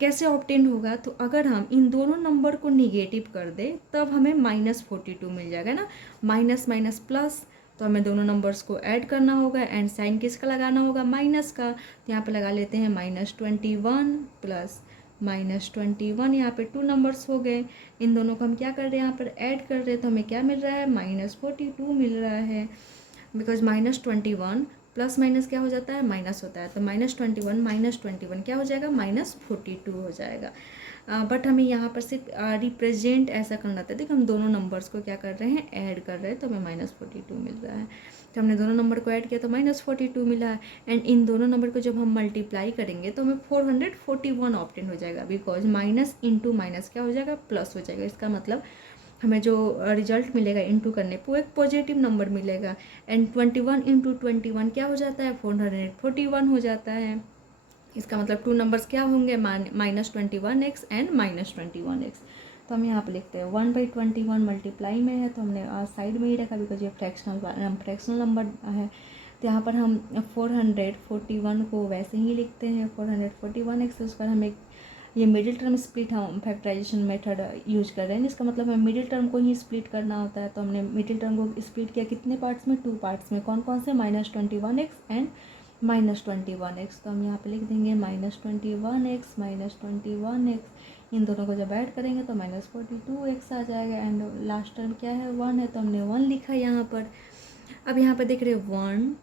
कैसे ऑब्टेन होगा, तो अगर हम इन दोनों नंबर को निगेटिव कर दें तब हमें -42 मिल जाएगा ना। माइनस माइनस प्लस, तो हमें दोनों नंबर्स को ऐड करना होगा एंड साइन किसका लगाना होगा, माइनस का। तो यहाँ पे लगा लेते हैं -21 प्लस -21, यहाँ पे 2 नंबर्स हो गए। इन दोनों को हम क्या कर रहे हैं, यहाँ पर ऐड कर रहे हैं। तो हमें क्या मिल रहा है, -42 मिल रहा है। बिकॉज -21 प्लस माइनस क्या हो जाता है, माइनस होता है। तो -21 क्या हो जाएगा, -42 हो जाएगा। बट हमें यहाँ पर सिर्फ रिप्रेजेंट ऐसा करना था। देखो हम दोनों नंबर्स को क्या कर रहे हैं, ऐड कर रहे हैं, तो हमें -42 मिल रहा है। तो हमने दोनों नंबर को ऐड किया तो -42 मिला है। एंड इन दोनों नंबर को जब हम मल्टीप्लाई करेंगे तो हमें 441 ऑप्टेन हो जाएगा। बिकॉज माइनस इंटू माइनस क्या हो जाएगा, प्लस हो जाएगा। इसका मतलब हमें जो रिजल्ट मिलेगा इनटू करने पे वो एक पॉजिटिव नंबर मिलेगा। एंड 21 इंटू 21 क्या हो जाता है, 441 हो जाता है। इसका मतलब 2 नंबर्स क्या होंगे, -21x एंड -21x। तो हम यहाँ पे लिखते हैं 1/21 मल्टीप्लाई में है तो हमने साइड में ही रखा बिकॉज ये फ्रैक्शनल नंबर है। तो यहाँ पर हम 441 को वैसे ही लिखते हैं 441x। उस पर हमें ये मिडिल टर्म स्प्लिट हम फैक्टराइजेशन मेथड यूज कर रहे हैं। इसका मतलब हमें मिडिल टर्म को ही स्प्लिट करना होता है। तो हमने मिडिल टर्म को स्प्लिट किया कितने पार्ट्स में, 2 पार्ट्स में। कौन कौन से, -21x एंड -21x। तो हम यहाँ पे लिख देंगे -21x -21x। इन दोनों को जब ऐड करेंगे तो -42x आ जाएगा। एंड लास्ट टर्म क्या है, 1 है, तो हमने 1 लिखा यहाँ पर। अब यहाँ पर देख रहे हैं 1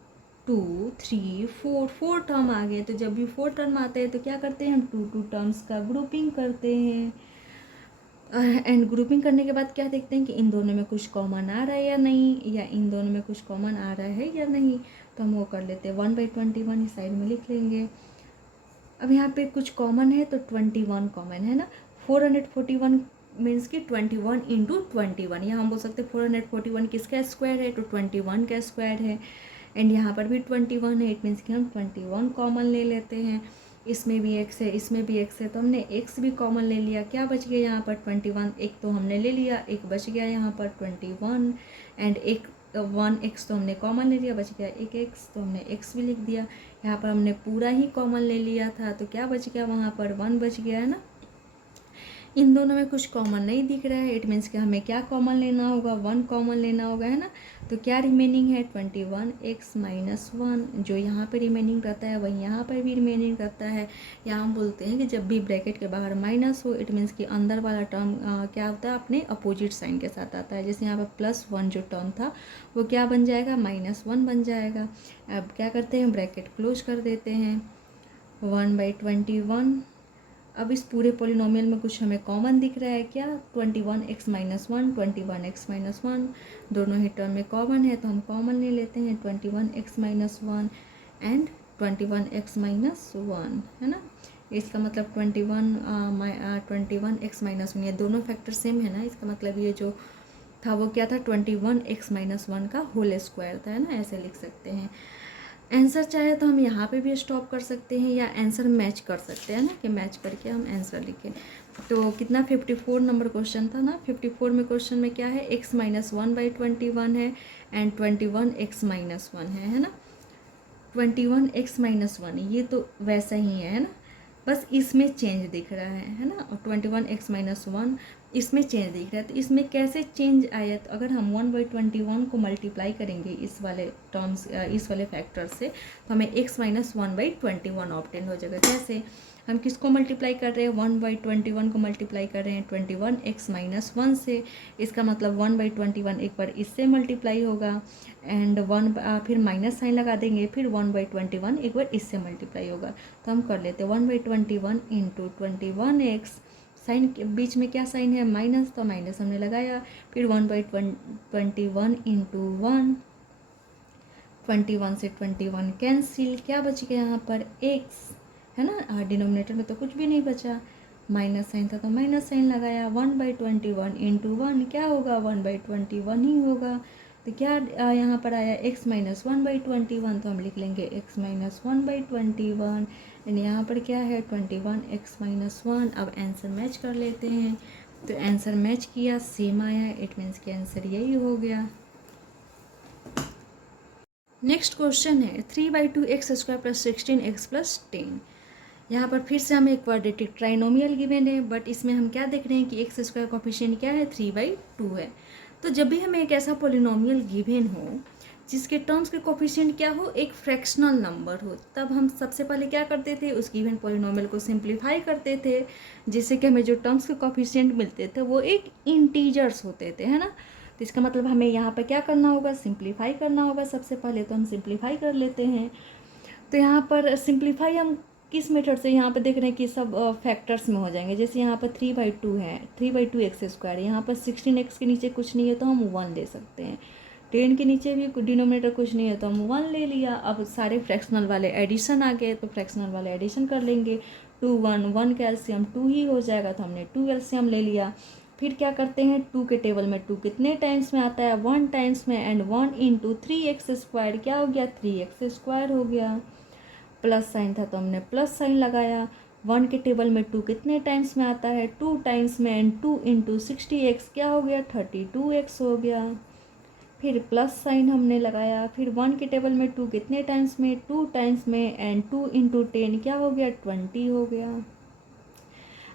2 3 4 टर्म आ गए। तो जब भी 4 टर्म आते हैं तो क्या करते हैं, हम 2 टर्म्स का ग्रुपिंग करते हैं। एंड ग्रुपिंग करने के बाद क्या देखते हैं कि इन दोनों में कुछ कॉमन आ रहा है या नहीं, या इन दोनों में कुछ कॉमन आ रहा है या नहीं। तो हम वो कर लेते हैं 1/21 इस साइड में लिख लेंगे। अब यहाँ पे कुछ कॉमन है तो 21 कॉमन है ना। 441 मीन्स कि 21 इंटू 21, या हम बोल सकते हैं 441 किसका स्क्वायर है, तो 21 का स्क्वायर है। एंड यहाँ पर भी 21 है, इट मीन्स कि हम 21 कॉमन ले लेते हैं। इसमें भी x है, इसमें भी x है, तो हमने x भी कॉमन ले लिया। क्या बच गया यहाँ पर 21, एक तो हमने ले लिया, एक बच गया यहाँ पर 21, एंड एक 1x तो हमने कॉमन ले लिया, बच गया एक x, तो हमने x भी लिख दिया। यहाँ पर हमने पूरा ही कॉमन ले लिया था, तो क्या बच गया वहाँ पर 1 बच गया है ना। इन दोनों में कुछ कॉमन नहीं दिख रहा है, इट मीन्स कि हमें क्या कॉमन लेना होगा, 1 कॉमन लेना होगा, है ना। तो क्या रिमेनिंग है 21x माइनस 1, जो यहाँ पे रिमेनिंग रहता है वही यहाँ पर भी रिमेनिंग रहता है। यहाँ हम बोलते हैं कि जब भी ब्रैकेट के बाहर माइनस हो, इट मीन्स कि अंदर वाला टर्म क्या होता है, अपने अपोजिट साइन के साथ आता है। जैसे यहाँ पर +1 जो टर्म था वो क्या बन जाएगा, -1 बन जाएगा। अब क्या करते हैं, ब्रैकेट क्लोज कर देते हैं, 1/21। अब इस पूरे पॉलिनोमियल में कुछ हमें कॉमन दिख रहा है क्या, 21x माइनस 1, 21x माइनस 1, दोनों ही टर्म में कॉमन है, तो हम कॉमन ले लेते हैं 21x minus 1 and 21x minus 1, है ना। इसका मतलब 21x माइनस 1, ये दोनों फैक्टर सेम है ना। इसका मतलब ये जो था वो क्या था, 21x माइनस 1 का होल स्क्वायर था, है ना, ऐसे लिख सकते हैं। आंसर चाहे तो हम यहाँ पे भी स्टॉप कर सकते हैं या आंसर मैच कर सकते हैं ना, कि मैच करके हम आंसर लिखें। तो कितना 54 नंबर क्वेश्चन था ना। 54 में क्वेश्चन में क्या है, x माइनस 1/21 है एंड 21x माइनस 1 है ना। 21x माइनस 1 ये तो वैसा ही है ना, बस इसमें चेंज दिख रहा है ना। और 21x माइनस 1 इसमें चेंज दिख रहा है। तो इसमें कैसे चेंज आया, तो अगर हम 1/21 को मल्टीप्लाई करेंगे इस वाले टर्म्स, इस वाले फैक्टर से, तो हमें x माइनस 1/21 ऑब्टेन हो जाएगा। कैसे, हम किसको मल्टीप्लाई कर रहे हैं, 1/21 को मल्टीप्लाई कर रहे हैं 21x माइनस 1 से। इसका मतलब 1/21 एक बार इससे मल्टीप्लाई होगा एंड 1 फिर माइनस साइन लगा देंगे, फिर 1/21 एक बार इससे मल्टीप्लाई होगा। तो हम कर लेते हैं 1/21 इंटू 21x, साइन के बीच में क्या साइन है, माइनस, तो माइनस हमने लगाया। फिर 1/21 इंटू 1, 21 से 21 कैंसिल, क्या बच गया यहाँ पर x, है ना। डिनोमिनेटर में तो कुछ भी नहीं बचा, माइनस साइन था तो माइनस साइन लगाया। 1/21 इंटू 1 क्या होगा, 1/21 ही होगा। तो क्या यहाँ पर आया, x माइनस 1/21, तो हम लिख लेंगे x माइनस 1/21 एंड यहाँ पर क्या है 21x माइनस 1। अब आंसर मैच कर लेते हैं, तो आंसर मैच किया, सेम आया, इट मीन्स कि आंसर यही हो गया। नेक्स्ट क्वेश्चन है 3/2x² प्लस 16x प्लस 10। यहाँ पर फिर से हमें एक क्वाड्रेटिक ट्राइनोमियल गिवन है, बट इसमें हम क्या देख रहे हैं कि x² कोफिशिएंट क्या है, 3/2 है। तो जब भी हमें एक ऐसा पॉलिनोमियल गिवन हो जिसके टर्म्स के कोफिशिएंट क्या हो, एक फ्रैक्शनल नंबर हो, तब हम सबसे पहले क्या करते थे, उस गिवन पॉलिनोमियल को सिंप्लीफाई करते थे, जिससे कि हमें जो टर्म्स के कोफिशिएंट मिलते थे वो एक इंटीजर्स होते थे, है ना। तो इसका मतलब हमें यहाँ पर क्या करना होगा, सिंप्लीफाई करना होगा सबसे पहले। तो हम सिंप्लीफाई कर लेते हैं। तो यहाँ पर सिंप्लीफाई हम किस मेथड से, यहाँ पर देख रहे हैं कि सब फैक्टर्स में हो जाएंगे। जैसे यहाँ पर 3/2 है, 3/2x², यहाँ पर 16x के नीचे कुछ नहीं है तो हम 1 ले सकते हैं, 10 के नीचे भी डिनोमिनेटर कुछ नहीं है तो हम 1 ले लिया। अब सारे फ्रैक्शनल वाले एडिशन आ गए, तो फ्रैक्शनल वाले एडिशन कर लेंगे। 2 1 1 का एलसीएम 2 ही हो जाएगा, तो हमने 2 एलसीएम ले लिया। फिर क्या करते हैं, 2 के टेबल में 2 कितने टाइम्स में आता है, 1 टाइम्स में, एंड 1 इंटू 3x² क्या हो गया, 3x² हो गया। प्लस साइन था तो हमने प्लस साइन लगाया। 1 के टेबल में 2 कितने टाइम्स में आता है, 2 टाइम्स में, एंड 2 इंटू 60x क्या हो गया, 32x हो गया। फिर प्लस साइन हमने लगाया। फिर 1 के टेबल में 2 कितने टाइम्स में, 2 टाइम्स में, एंड 2 इंटू 10 क्या हो गया, 20 हो गया।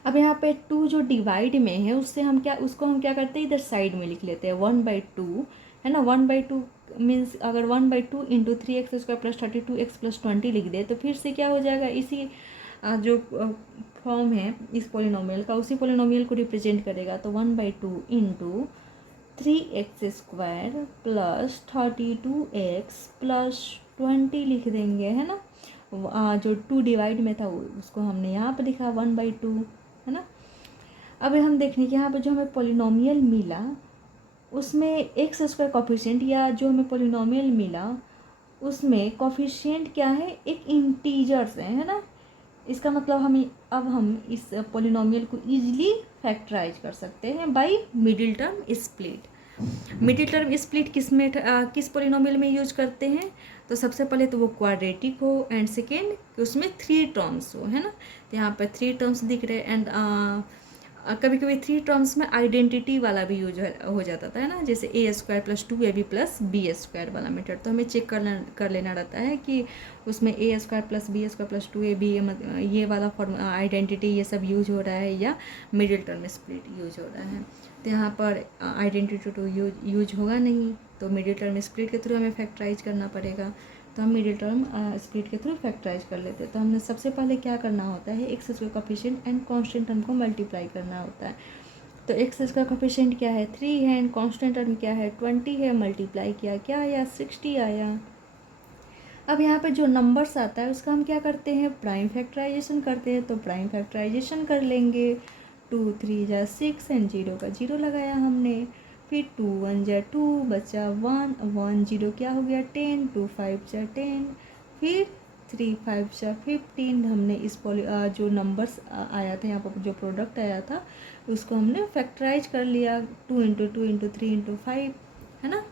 अब यहाँ पे 2 जो डिवाइड में है उससे हम क्या, उसको हम क्या करते हैं, इधर साइड में लिख लेते हैं 1/2, है ना। 1/2 मीन्स अगर 1/2 into 3x² plus 32x plus 20 लिख दे तो फिर से क्या हो जाएगा, इसी जो फॉर्म है इस पोलिनोमियल का, उसी पोलिनोमियल को रिप्रेजेंट करेगा। तो 1/2 into 3x² plus 32x plus 20 लिख देंगे, है ना। जो 2 डिवाइड में था उसको हमने यहाँ पर लिखा 1/2, है ना। अब हम देखें कि यहाँ पर जो हमें पोलिनोमियल मिला उसमें x² कोफिशिएंट, या जो हमें पोलिनोमियल मिला उसमें कोफिशिएंट क्या है, एक इंटीजर्स है ना। इसका मतलब हम इस पोलिनोमियल को ईजिली फैक्टराइज कर सकते हैं by middle term split. Middle term split किस पोलिनोमियल में यूज करते हैं? तो सबसे पहले तो वो क्वाड्रेटिक हो, एंड सेकेंड कि उसमें 3 टर्म्स हो, है ना। तो यहाँ पर 3 टर्म्स दिख रहे हैं, एंड कभी कभी 3 टर्म्स में आइडेंटिटी वाला भी यूज हो जाता था, है ना, जैसे a² + 2ab + b² वाला मेथड। तो हमें चेक कर लेना रहता है कि उसमें a² + b² + 2ab ये वाला फॉर्म आइडेंटिटी ये सब यूज हो रहा है या मिडिल टर्म स्प्लिट यूज हो रहा है। तो यहाँ पर आइडेंटिटी तो यूज होगा नहीं, तो मिडिल टर्म स्प्लिट के थ्रू हमें फैक्टराइज करना पड़ेगा। तो हम मिडिल टर्म स्प्लिट के थ्रू फैक्टराइज कर लेते हैं। तो हमने सबसे पहले क्या करना होता है, x square coefficient and constant term को मल्टीप्लाई करना होता है। तो एक्स स्क्वायर कोफिशिएंट क्या है 3 है, एंड कांस्टेंट टर्म क्या है 20 है, मल्टीप्लाई किया क्या आया 60 आया। अब यहाँ पे जो नंबर्स आता है उसका हम क्या करते हैं, प्राइम फैक्टराइजेशन करते हैं। तो प्राइम फैक्टराइजेशन कर लेंगे, 2 3 जा 6 एंड 0 का 0 लगाया हमने, फिर 2 1 जा 2 बचा 1 1 0 क्या हो गया 10, 2 5 जा 10, फिर 3 5 जा 15। हमने इस जो नंबर्स आया था यहाँ पर जो प्रोडक्ट आया था उसको हमने फैक्टराइज कर लिया, 2 × 2 × 3 × 5, है ना।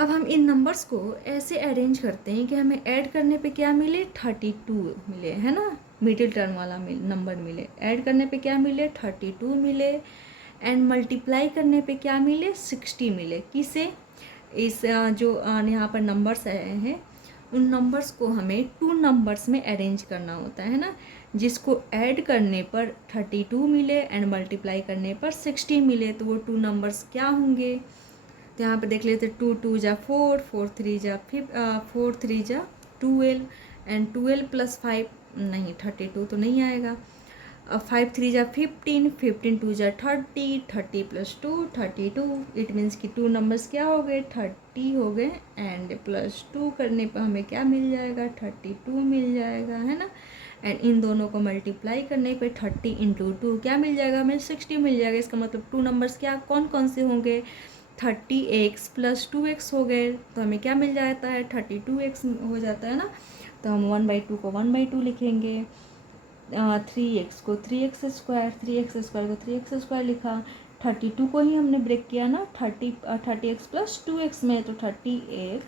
अब हम इन नंबर्स को ऐसे अरेंज करते हैं कि हमें ऐड करने पे क्या मिले 32 मिले, है ना, मिडिल टर्म वाला नंबर मिले। ऐड करने पे क्या मिले 32 मिले, एंड मल्टीप्लाई करने पे क्या मिले 60 मिले। किसे? इस जो यहाँ पर नंबर्स आए हैं उन नंबर्स को हमें 2 नंबर्स में अरेंज करना होता है ना, जिसको ऐड करने पर 32 मिले एंड मल्टीप्लाई करने पर 60 मिले। तो वो 2 नंबर्स क्या होंगे? तो यहाँ पे देख लेते 2 2 जा 4 4 3 जा 4 3 जा 12, एंड 12 + 5 नहीं 32 तो नहीं आएगा। अब 5 3 जा 15 15 2 जा 30 30 + 2 32। इट मीन्स कि 2 नंबर्स क्या हो गए 30 हो गए, एंड +2 करने पर हमें क्या मिल जाएगा 32 मिल जाएगा, है ना। एंड इन दोनों को मल्टीप्लाई करने पे 30 × 2 क्या मिल जाएगा हमें 60 मिल जाएगा। इसका मतलब 2 नंबर्स क्या कौन कौन से होंगे 30x + 2x हो गए। तो हमें क्या मिल जाता है 32x हो जाता है ना। तो हम 1/2 को 1/2 लिखेंगे, 3x को 3x² को 3x² लिखा, 32 को ही हमने ब्रेक किया ना 30x + 2x में, तो 30x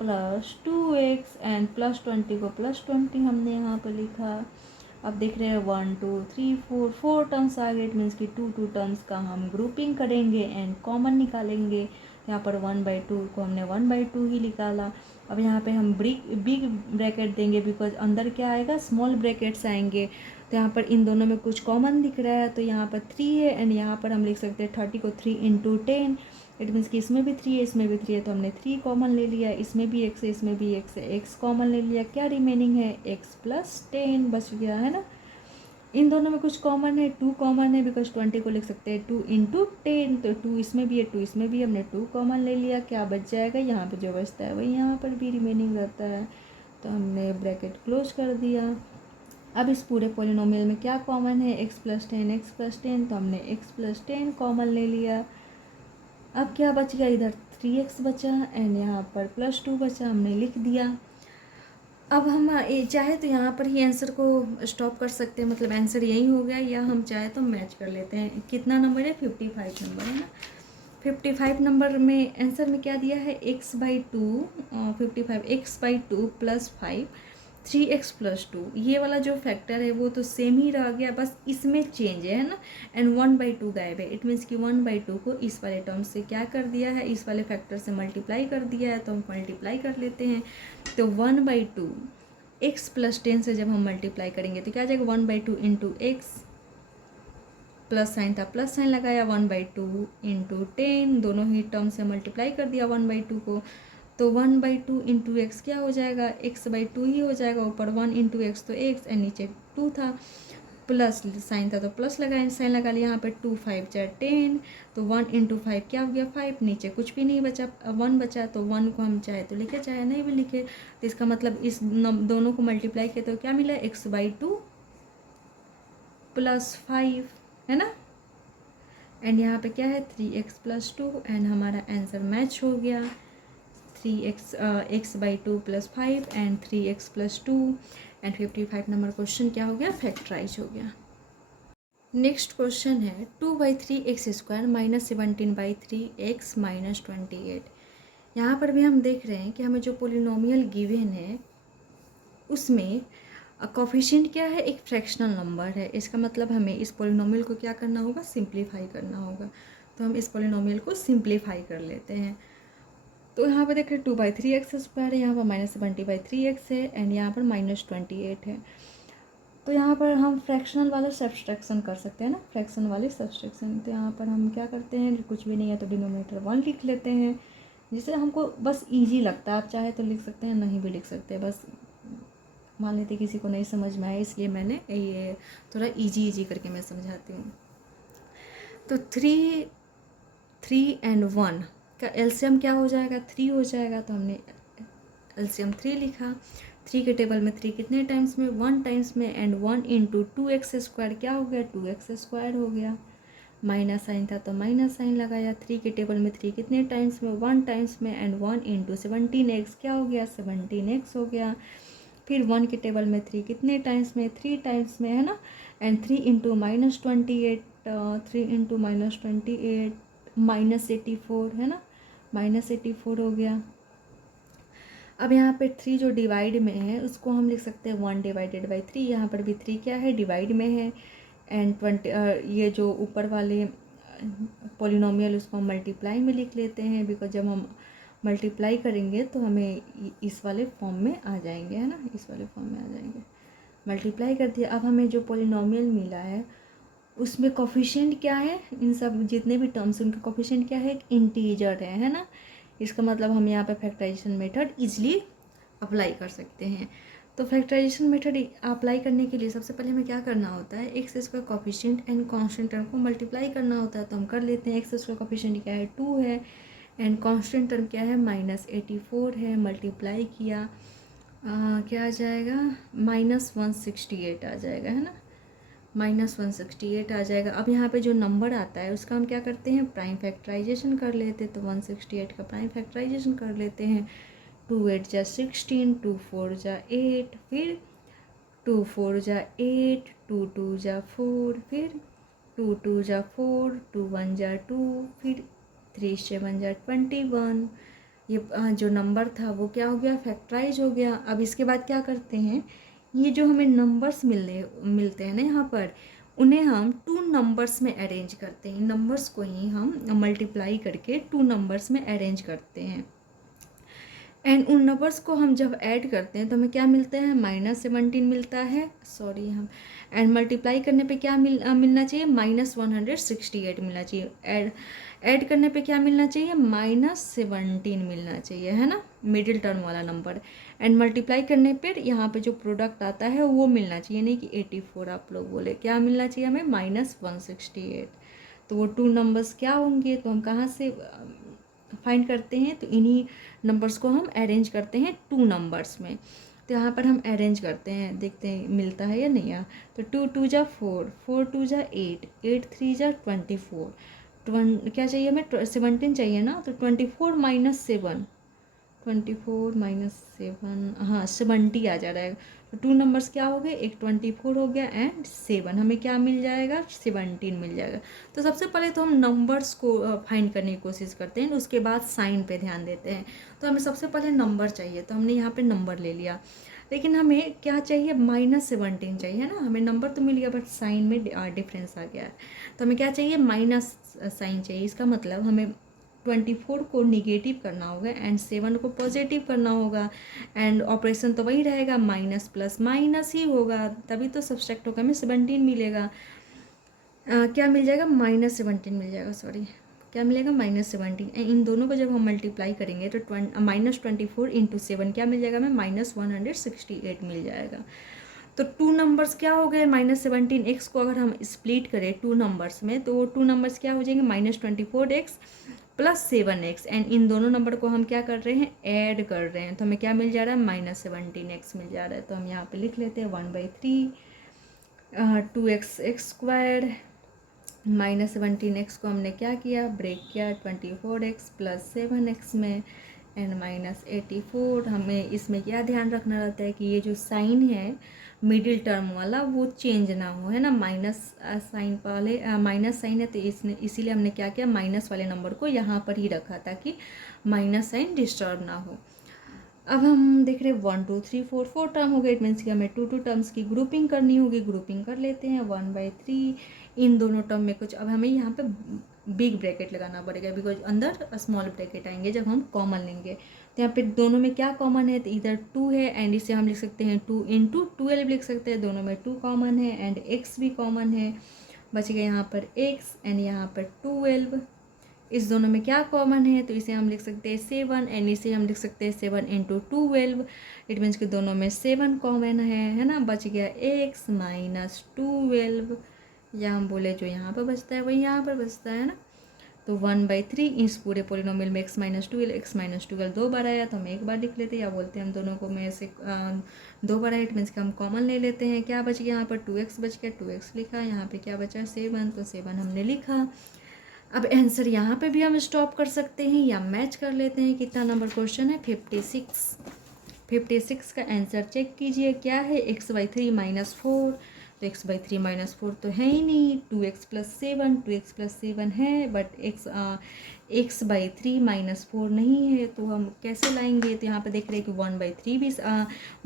+ 2x एंड +20 को +20 हमने यहाँ पर लिखा। अब देख रहे हैं 1 2 3 4 टर्म्स आ गए। इट मीन्स कि 2 टर्म्स का हम ग्रुपिंग करेंगे एंड कॉमन निकालेंगे। यहाँ पर 1/2 को हमने 1/2 ही निकाला। अब यहाँ पे हम बिग ब्रैकेट देंगे बिकॉज अंदर क्या आएगा स्मॉल ब्रैकेट्स आएंगे। तो यहाँ पर इन दोनों में कुछ कॉमन दिख रहा है, तो यहाँ पर 3 है, एंड यहाँ पर हम लिख सकते हैं 30 को 3 × 10। इट मीन्स कि इसमें भी 3 है इसमें भी 3 है, तो हमने 3 कॉमन ले लिया, इसमें भी x है इसमें भी x है, x कॉमन ले लिया, क्या रिमेनिंग है x + 10 बच गया, है ना। इन दोनों में कुछ कॉमन है 2 कॉमन है बिकॉज 20 को लिख सकते हैं 2 × 10, तो 2 इसमें भी है 2 इसमें भी, हमने 2 कॉमन ले लिया, क्या बच जाएगा यहाँ पे जो बचता है वही यहाँ पर भी रिमेनिंग रहता है। तो हमने ब्रैकेट क्लोज कर दिया। अब इस पूरे पोलिनोमियल में क्या कॉमन है x + 10, तो हमने x + 10 कॉमन ले लिया। अब क्या बच गया इधर 3x बचा, एंड यहाँ पर +2 बचा, हमने लिख दिया। अब हम चाहे तो यहाँ पर ही आंसर को स्टॉप कर सकते हैं, मतलब आंसर यही हो गया, या हम चाहे तो मैच कर लेते हैं। कितना नंबर है 55 नंबर है ना। 55 नंबर में आंसर में क्या दिया है x/2 55 x/2 + 5 3x + 2। ये वाला जो फैक्टर है वो तो सेम ही रह गया, बस इसमें चेंज है ना, एंड 1/2 गायब है। इट मीन्स कि 1/2 को इस वाले टर्म से क्या कर दिया है इस वाले फैक्टर से मल्टीप्लाई कर दिया है, तो हम मल्टीप्लाई कर लेते हैं। तो 1/2 x + 10 से जब हम मल्टीप्लाई करेंगे तो क्या आ जाएगा 1/2 × x, प्लस साइन था प्लस साइन लगाया 1/2 × 10, दोनों ही टर्म से मल्टीप्लाई कर दिया 1/2 को, तो 1/2 × x क्या हो जाएगा x/2 ही हो जाएगा। ऊपर 1 × x तो x एंड नीचे 2 था, प्लस साइन था तो प्लस लगाया साइन लगा लिया। यहाँ पे 2 5 × 10, तो 1 × 5 क्या हो गया 5, नीचे कुछ भी नहीं बचा 1 बचा, तो 1 को हम चाहे तो लिखे चाहे नहीं भी लिखे। तो इसका मतलब इस दोनों को मल्टीप्लाई किया तो क्या मिला x/2 + 5, है ना। एंड यहाँ पे क्या है 3x + 2, एंड हमारा आंसर मैच हो गया 3x/2 + 5 and 3x + 2 and 55 number question क्या हो गया, फैक्टराइज हो गया। नेक्स्ट क्वेश्चन है 2/3x² - 17/3x - 28। यहाँ पर भी हम देख रहे हैं कि हमें जो पोलिनोमियल गिवन है उसमें कोफिशिएंट क्या है, एक फ्रैक्शनल नंबर है। इसका मतलब हमें इस पोलिनोमियल को क्या करना होगा, सिंप्लीफाई करना होगा। तो हम इस पोलिनोमियल को सिंप्लीफाई कर लेते हैं। तो यहाँ पर देख रहे 2/3x² है, यहाँ पर -70/3x है एंड यहाँ पर -28 है। तो यहाँ पर हम फ्रैक्शनल वाला सब्सट्रैक्शन कर सकते हैं ना, फ्रैक्शन वाले सब्सट्रैक्शन। तो यहाँ पर हम क्या करते हैं, कुछ भी नहीं है तो डिनोमिनेटर 1 लिख लेते हैं, जिसे हमको बस इजी लगता है। आप चाहे तो लिख सकते हैं, नहीं भी लिख सकते हैं। बस मान लेते किसी को नहीं समझ में आया, इसलिए मैंने ये थोड़ा इजी करके मैं समझाती हूँ। तो 3 एंड 1 का एलसीएम क्या हो जाएगा, 3 हो जाएगा। तो हमने एलसीएम 3 लिखा। 3 के टेबल में 3 कितने टाइम्स में, 1 टाइम्स में, एंड 1 × 2x² क्या हो गया, 2x² हो गया। माइनस साइन था तो माइनस साइन लगाया। 3 के टेबल में 3 कितने टाइम्स में, 1 टाइम्स में, एंड 1 × 17x क्या हो गया, 17x हो गया। फिर 1 के टेबल में 3 कितने टाइम्स में, 3 टाइम्स में, है ना। एंड 3 × -28 3 × -28 -84 है ना, -84 हो गया। अब यहाँ पे 3 जो डिवाइड में है उसको हम लिख सकते हैं 1/3। यहाँ पर भी 3 क्या है, डिवाइड में है। एंड 20 ये जो ऊपर वाले पोलिनोमियल उसको हम मल्टीप्लाई में लिख लेते हैं, बिकॉज जब हम मल्टीप्लाई करेंगे तो हमें इस वाले फॉर्म में आ जाएंगे, है ना, इस वाले फॉर्म में आ जाएंगे। मल्टीप्लाई कर दिया। अब हमें जो पोलिनोमियल मिला है उसमें कोफिशिएंट क्या है, इन सब जितने भी टर्म्स उनके कोफिशिएंट क्या है, एक इंटीजर है ना। इसका मतलब हम यहाँ पे फैक्टराइजेशन मेथड इजली अप्लाई कर सकते हैं। तो फैक्टराइजेशन मेथड अप्लाई करने के लिए सबसे पहले हमें क्या करना होता है, x² coefficient and constant term को मल्टीप्लाई करना होता है। तो हम कर लेते हैं। x² कोफिशिएंट क्या है, 2 है, एंड कांस्टेंट टर्म क्या है, -84 है। मल्टीप्लाई किया, क्या आ जाएगा, -168 आ जाएगा, है ना, -168 आ जाएगा। अब यहाँ पे जो नंबर आता है उसका हम क्या करते हैं, प्राइम फैक्टराइजेशन कर लेते हैं। तो 168 का प्राइम फैक्टराइजेशन कर लेते हैं। 2 × 8 = 16, 2 × 4 = 8, फिर 2 × 4 = 8, 2 × 2 = 4, फिर 2 × 2 = 4, 2 × 1 = 2, फिर 3 × 7 = 21। ये जो नंबर था वो क्या हो गया, फैक्टराइज हो गया। अब इसके बाद क्या करते हैं, ये जो हमें नंबर्स मिलते हैं ना यहाँ पर, उन्हें हम 2 नंबर्स में अरेंज करते हैं। नंबर्स को ही हम मल्टीप्लाई करके 2 नंबर्स में अरेंज करते हैं। एंड उन नंबर्स को हम जब ऐड करते हैं तो हमें क्या मिलता है, -17 मिलता है, सॉरी हम। एंड मल्टीप्लाई करने पे क्या मिलना चाहिए, -168 मिलना चाहिए। ऐड करने पे क्या मिलना चाहिए, -17 मिलना चाहिए, है ना, मिडिल टर्म वाला नंबर। एंड मल्टीप्लाई करने पर यहाँ पे जो प्रोडक्ट आता है वो मिलना चाहिए, नहीं कि 84 आप लोग बोले, क्या मिलना चाहिए हमें, -168। तो वो 2 नंबर्स क्या होंगे, तो हम कहाँ से फाइंड करते हैं, तो इन्हीं नंबर्स को हम अरेंज करते हैं 2 नंबर्स में। तो यहाँ पर हम अरेंज करते हैं, देखते हैं मिलता है या नहीं है। तो 2 × 2 = 4, 4 × 2 = 8, 8 × 3 = 24, क्या चाहिए हमें, 17 चाहिए ना। तो 24 - 7, 24 - 7, हाँ 70 आ जा रहा है। तो 2 नंबर्स क्या हो गए, एक 24 हो गया एंड 7, हमें क्या मिल जाएगा, 17 मिल जाएगा। तो सबसे पहले तो हम नंबर्स को फाइंड करने की कोशिश करते हैं, उसके बाद साइन पे ध्यान देते हैं। तो हमें सबसे पहले नंबर चाहिए, तो हमने यहाँ पे नंबर ले लिया। लेकिन हमें क्या चाहिए, -17 चाहिए ना। हमें नंबर तो मिल गया बट साइन में डिफरेंस आ गया है। तो हमें क्या चाहिए, माइनस साइन चाहिए। इसका मतलब हमें 24 को निगेटिव करना होगा एंड 7 को पॉजिटिव करना होगा। एंड ऑपरेशन तो वही रहेगा, माइनस प्लस माइनस ही होगा, तभी तो सब्सट्रैक्ट होकर हमें 17 मिलेगा। क्या मिल जाएगा, -17 मिल जाएगा, सॉरी क्या मिलेगा, -17। इन दोनों को जब हम मल्टीप्लाई करेंगे तो -24 × 7 क्या मिल जाएगा हमें, -168 मिल जाएगा। तो 2 नंबर्स क्या हो गए, -17x को अगर हम स्प्लिट करें 2 नंबर्स में तो वो 2 नंबर्स क्या हो जाएंगे, -24x + 7x। एंड इन दोनों नंबर को हम क्या कर रहे हैं, ऐड कर रहे हैं। तो हमें क्या मिल जा रहा है, -17x मिल जा रहा है। तो हम यहाँ पे लिख लेते हैं 1/3 2x² -17x को हमने क्या किया, ब्रेक किया 24x + 7x में। एंड -84। हमें इसमें क्या ध्यान रखना रहता है कि ये जो साइन है मिडिल टर्म वाला वो चेंज ना हो, है ना। माइनस साइन वाले माइनस साइन है तो इसने इसीलिए हमने क्या किया, माइनस वाले नंबर को यहाँ पर ही रखा ताकि माइनस साइन डिस्टर्ब ना हो। अब हम देख रहे हैं 1 2 3 4 4 टर्म हो गए। इट मीन्स कि हमें 2 टर्म्स की ग्रुपिंग करनी होगी। ग्रुपिंग कर लेते हैं 1/3 इन दोनों टर्म में कुछ। अब हमें यहाँ पे बिग ब्रैकेट लगाना पड़ेगा बिकॉज अंदर स्मॉल ब्रैकेट आएंगे जब हम कॉमन लेंगे। तो यहाँ पे दोनों में क्या कॉमन है, तो इधर 2 है एंड इसे हम लिख सकते हैं 2 × 12 लिख सकते हैं। दोनों में 2 कॉमन है एंड x भी कॉमन है। बच गया यहाँ पर x एंड यहाँ पर 12। इस दोनों में क्या कॉमन है, तो इसे हम लिख सकते हैं 7 एंड इसे हम लिख सकते हैं 7 × 12। इट मीन्स कि दोनों में 7 कॉमन है ना। बच गया x -12, या हम बोले जो यहाँ पर बचता है वही यहाँ पर बचता है ना। तो 1/3 इस पूरे पोलिनोमियल में x -12 दो बार आया तो हम एक बार लिख लेते हैं, या बोलते हैं हम दोनों को में से दो बार आया। इट मीन्स कि हम कॉमन ले लेते हैं। क्या बच गया यहाँ पर 2x बच गया, 2x लिखा। यहाँ पे क्या बचा 7, तो 7 हमने लिखा। अब आंसर यहाँ पे भी हम स्टॉप कर सकते हैं या मैच कर लेते हैं। कितना नंबर क्वेश्चन है 56। 56 का आंसर चेक कीजिए क्या है, x/3 -4। तो x/3 -4 तो है ही नहीं। 2x + 7 2x + 7 है बट x/3 -4 नहीं है। तो हम कैसे लाएंगे, तो यहाँ पे देख रहे हैं कि 1/3 भी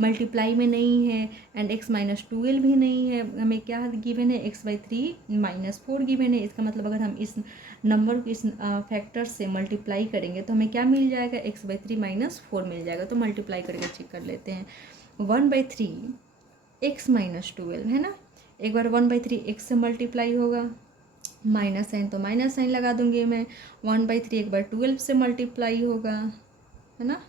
मल्टीप्लाई में नहीं है एंड x -12 भी नहीं है। हमें क्या गिवन है, x/3 -4 गिवन है। इसका मतलब अगर हम इस नंबर को इस फैक्टर से मल्टीप्लाई करेंगे तो हमें क्या मिल जाएगा, x/3 -4 मिल जाएगा। तो मल्टीप्लाई करके चेक कर लेते हैं। 1/3 x -12 है ना। एक बार 1/3 x से मल्टीप्लाई होगा, माइनस साइन तो माइनस साइन लगा दूंगी मैं। 1/3 एक बार 12 से मल्टीप्लाई होगा, है ना।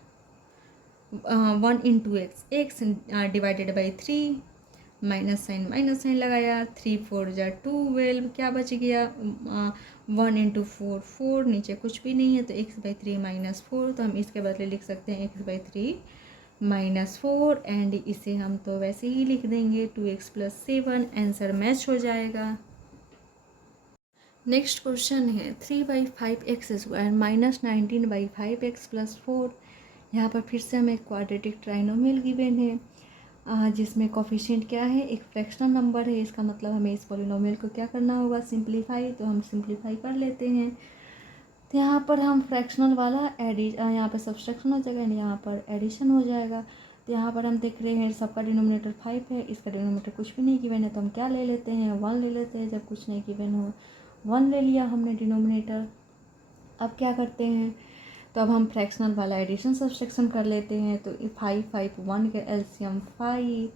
1 × x divided by 3, minus sign लगाया। 3 4 = 12, क्या बच गया 1 × 4 4, नीचे कुछ भी नहीं है तो x/3 -4। तो हम इसके बदले लिख सकते हैं x/3 -4 एंड इसे हम तो वैसे ही लिख देंगे 2x + 7। आंसर मैच हो जाएगा। नेक्स्ट क्वेश्चन है 3/5x² -19/5x + 4। यहाँ पर फिर से हमें एक क्वाड्रेटिक ट्राइनोमियल गिवन है जिसमें कोफिशिएंट क्या है, एक फ्रैक्शनल नंबर है। इसका मतलब हमें इस पॉलिनोमियल को क्या करना होगा, सिंप्लीफाई। तो हम सिंप्लीफाई कर लेते हैं। तो यहाँ पर हम फ्रैक्शनल वाला यहाँ पर सब्सट्रैक्शन हो जाएगा एंड यहाँ पर एडिशन हो जाएगा। तो यहाँ पर हम देख रहे हैं सबका डिनोमिनेटर 5 है, इसका डिनोमिनेटर कुछ भी नहीं गिवन है तो हम क्या ले लेते हैं 1 ले लेते हैं। जब कुछ नहीं गिवन हो 1 ले लिया हमने डिनोमिनेटर। अब क्या करते हैं, तो अब हम फ्रैक्शनल वाला एडिशन सब्सट्रैक्शन कर लेते हैं। तो 5 5 1 के एलसीएम 5।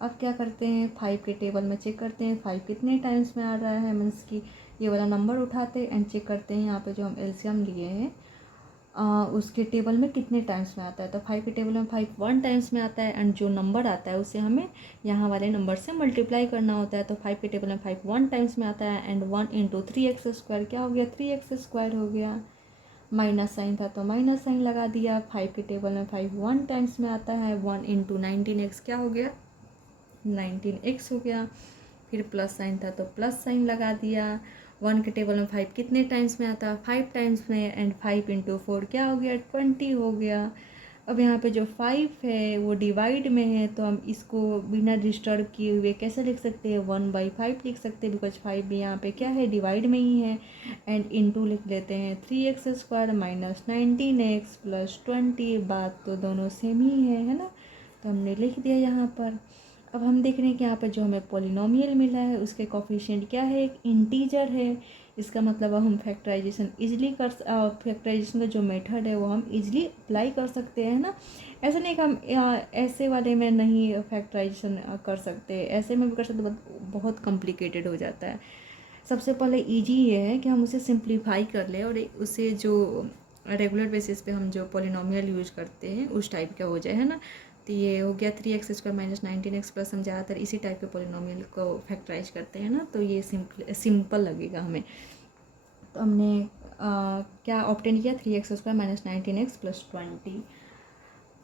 अब क्या करते हैं 5 के टेबल में चेक करते हैं 5 कितने टाइम्स में आ रहा है, मीन्स कि ये वाला नंबर उठाते एंड चेक करते हैं यहाँ पे जो हम एलसीएम लिए हैं उसके टेबल में कितने टाइम्स में आता है। तो 5 के टेबल में 5 1 टाइम्स में आता है एंड जो नंबर आता है उसे हमें यहाँ वाले नंबर से मल्टीप्लाई करना होता है। तो 5 के टेबल में 5 1 टाइम्स में आता है एंड 1 × 3x² क्या हो गया 3x² हो गया। माइनस साइन था तो माइनस साइन लगा दिया। 5 के टेबल में 5 1 टाइम्स में आता है 1 × 19x क्या हो गया 19x हो गया। फिर प्लस साइन था तो प्लस साइन लगा दिया। 1 के टेबल में 5 कितने टाइम्स में आता है 5 टाइम्स में एंड 5 × 4 क्या हो गया 20 हो गया। अब यहाँ पे जो 5 है वो डिवाइड में है तो हम इसको बिना डिस्टर्ब किए हुए कैसे लिख सकते हैं 1/5 लिख सकते हैं बिकॉज 5 भी यहाँ पे क्या है डिवाइड में ही है एंड इनटू लिख लेते हैं 3x² -19x + 20। बात तो दोनों सेम ही है ना। तो हमने लिख दिया यहाँ पर। अब हम देख रहे हैं कि यहाँ पर जो हमें पॉलिनोमियल मिला है उसके कोफिशिएंट क्या है, एक इंटीजर है। इसका मतलब हम फैक्टराइजेशन फैक्टराइजेशन का जो मेथड है वो हम इजीली अप्लाई कर सकते हैं ना। ऐसा नहीं कि हम ऐसे वाले में नहीं फैक्टराइजेशन कर सकते, ऐसे में भी कर सकते, बहुत कॉम्प्लिकेटेड हो जाता है। सबसे पहले इजी ये है कि हम उसे सिंप्लीफाई कर लें और उसे जो रेगुलर बेसिस पे हम जो पॉलिनोमियल यूज करते हैं उस टाइप का हो जाए, है ना। तो ये हो गया 3x² -19x + हम ज़्यादातर इसी टाइप के पॉलिनोमियल को फैक्टराइज करते हैं ना, तो ये सिंपल लगेगा हमें। तो हमने क्या ऑब्टेन किया 3x² -19x + 20।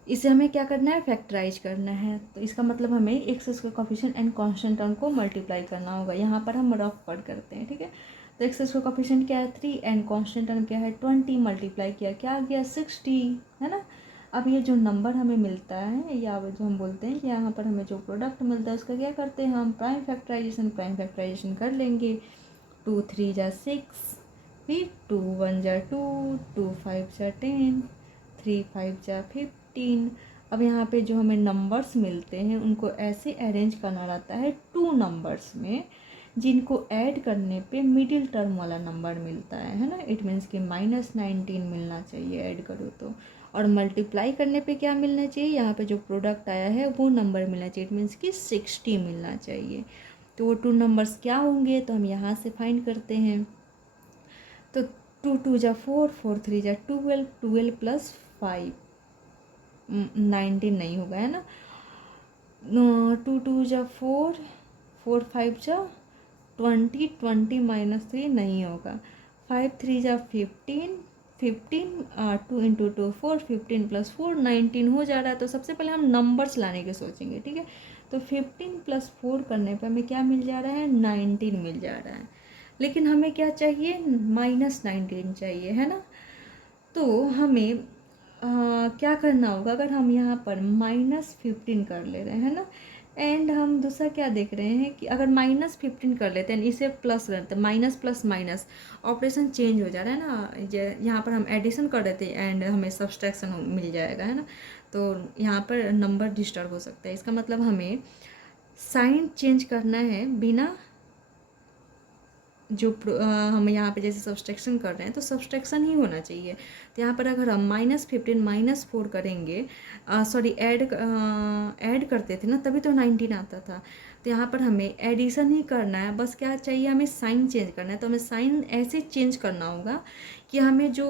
इसे हमें क्या करना है फैक्टराइज करना है। तो इसका मतलब हमें x² coefficient and constant term को मल्टीप्लाई करना होगा। यहाँ पर हम रफ वर्ड करते हैं, ठीक है। तो एक्स स्क्वायर कोफिशिएंट क्या है 3 एंड कांस्टेंट टर्म क्या है 20, मल्टीप्लाई किया क्या आ गया 60, है ना। अब ये जो नंबर हमें मिलता है या जो हम बोलते हैं कि यहाँ पर हमें जो प्रोडक्ट मिलता है उसका क्या करते हैं हम प्राइम फैक्टराइजेशन कर लेंगे। 2 3 जा 6, फिर 2 1 जा 2, 2 5 जा 10, 3 5 जा 15। अब यहाँ पे जो हमें नंबर्स मिलते हैं उनको ऐसे अरेंज करना रहता है 2 नंबर्स में, जिनको ऐड करने पे मिडिल टर्म वाला नंबर मिलता है ना। इट मीन्स कि -19 मिलना चाहिए ऐड करो तो, और मल्टीप्लाई करने पे क्या मिलना चाहिए, यहाँ पे जो प्रोडक्ट आया है वो नंबर मिलना चाहिए। इट मीन्स कि 60 मिलना चाहिए। तो वो 2 नंबर्स क्या होंगे तो हम यहाँ से फाइंड करते हैं। तो 2 2 जा 4, 4 3 जा 12, 12 प्लस 5 19 नहीं होगा, है ना। 2 2 जा 4, 4 5 जा 20, 20 माइनस 3 नहीं होगा। 5 3 जा 15, 15 2 इंटू 2 4, 15 प्लस 4 19 हो जा रहा है। तो सबसे पहले हम नंबर्स लाने के सोचेंगे, ठीक है। तो 15 प्लस 4 करने पर हमें क्या मिल जा रहा है 19 मिल जा रहा है। लेकिन हमें क्या चाहिए -19 चाहिए, है ना। तो हमें क्या करना होगा, अगर हम यहाँ पर -15 कर ले रहे हैं ना, एंड हम दूसरा क्या देख रहे हैं कि अगर -15 कर लेते हैं इसे प्लस करते हैं, minus plus minus operation change हो जा रहा है ना। यहाँ पर हम एडिशन कर रहे थे एंड हमें सब्सट्रैक्शन मिल जाएगा, है ना। तो यहाँ पर नंबर डिस्टर्ब हो सकता है। इसका मतलब हमें साइन चेंज करना है बिना जो हम यहाँ पे जैसे सब्सट्रैक्शन कर रहे हैं तो सब्सट्रैक्शन ही होना चाहिए। तो यहाँ पर अगर हम -15 -4 करेंगे, सॉरी ऐड करते थे ना तभी तो 19 आता था। तो यहाँ पर हमें एडिशन ही करना है, बस क्या चाहिए हमें साइन चेंज करना है। तो हमें साइन ऐसे चेंज करना होगा कि हमें जो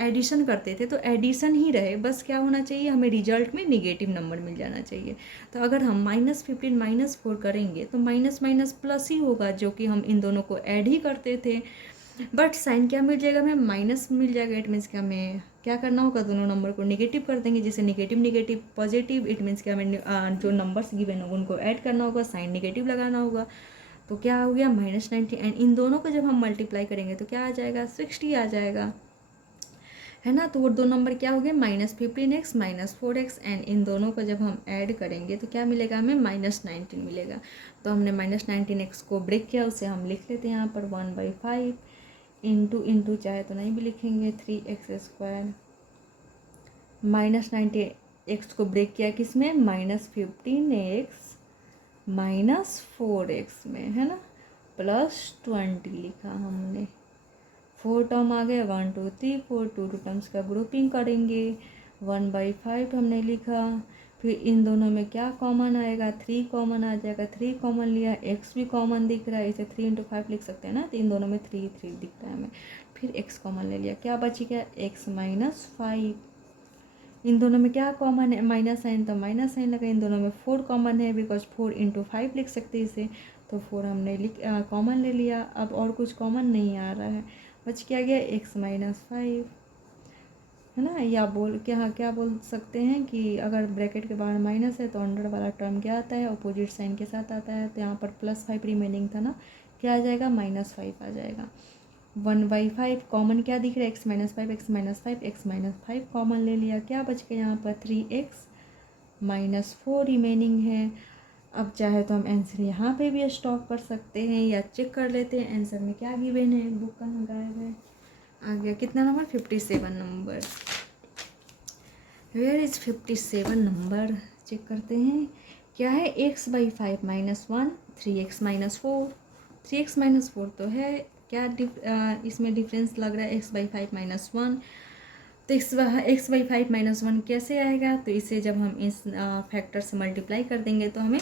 एडिशन करते थे तो एडिशन ही रहे, बस क्या होना चाहिए हमें रिजल्ट में निगेटिव नंबर मिल जाना चाहिए। तो अगर हम -15 -4 करेंगे तो माइनस माइनस प्लस ही होगा, जो कि हम इन दोनों को ऐड ही करते थे। बट साइन क्या मिल जाएगा हमें माइनस मिल जाएगा। इट मीन्स कि हमें क्या करना होगा दोनों नंबर को निगेटिव कर देंगे, जैसे negative negative positive. It means कि हमें जो नंबर्स गिवन होगा उनको ऐड करना होगा, साइन निगेटिव लगाना होगा। तो क्या हो गया -19 एंड इन दोनों को जब हम मल्टीप्लाई करेंगे तो क्या आ जाएगा 60 आ जाएगा, है ना। तो वो 2 नंबर क्या हो गए -15x -4x एंड इन दोनों को जब हम ऐड करेंगे तो क्या मिलेगा हमें -19 मिलेगा। तो हमने -19x को ब्रेक किया, उसे हम लिख लेते हैं यहाँ पर 1/5 इंटू चाहे तो नहीं भी लिखेंगे 3x²। -19x को ब्रेक किया किस में -15x -4x में, है ना, +20 लिखा हमने। 4 टर्म आ गए 1 2 3 4, 2 टर्म्स का ग्रुपिंग करेंगे 1/5 हमने लिखा। फिर इन दोनों में क्या कॉमन आएगा 3 कॉमन आ जाएगा, 3 कॉमन लिया, x भी कॉमन दिख रहा है, इसे 3 × 5 लिख सकते हैं ना। तो इन दोनों में 3 3 दिख रहा है हमें। फिर x कॉमन ले लिया, क्या बच गया x -5। इन दोनों में क्या कॉमन है माइनस साइन, तो माइनस साइन लगा। इन दोनों में 4 कॉमन है बिकॉज 4 × 5 लिख सकते हैं इसे, तो 4 हमने कॉमन ले लिया। अब और कुछ कॉमन नहीं आ रहा है, बच क्या गया x -5, है ना। या क्या बोल सकते हैं कि अगर ब्रैकेट के बाहर माइनस है तो अंडर वाला टर्म क्या आता है अपोजिट साइन के साथ आता है। तो यहाँ पर +5 रिमेनिंग था ना, क्या आ जाएगा -5 आ जाएगा। 1/5 कॉमन क्या दिख रहा है x -5 x -5 कॉमन ले लिया, क्या बच गया यहाँ पर 3x -4 रिमेनिंग है। अब चाहे तो हम आंसर यहाँ पे भी स्टॉप कर सकते हैं या चेक कर लेते हैं आंसर में क्या गिवन है। बुक कहाँ गायब है, आ गया कितना number 57 number. Where is 57 number, check करते हैं क्या है। x/5 -1 3x -4, 3x -4 तो है, क्या इसमें डिफरेंस लग रहा है x/5 -1। तो x/5 -1 कैसे आएगा, तो इसे जब हम इस फैक्टर से मल्टीप्लाई कर देंगे तो हमें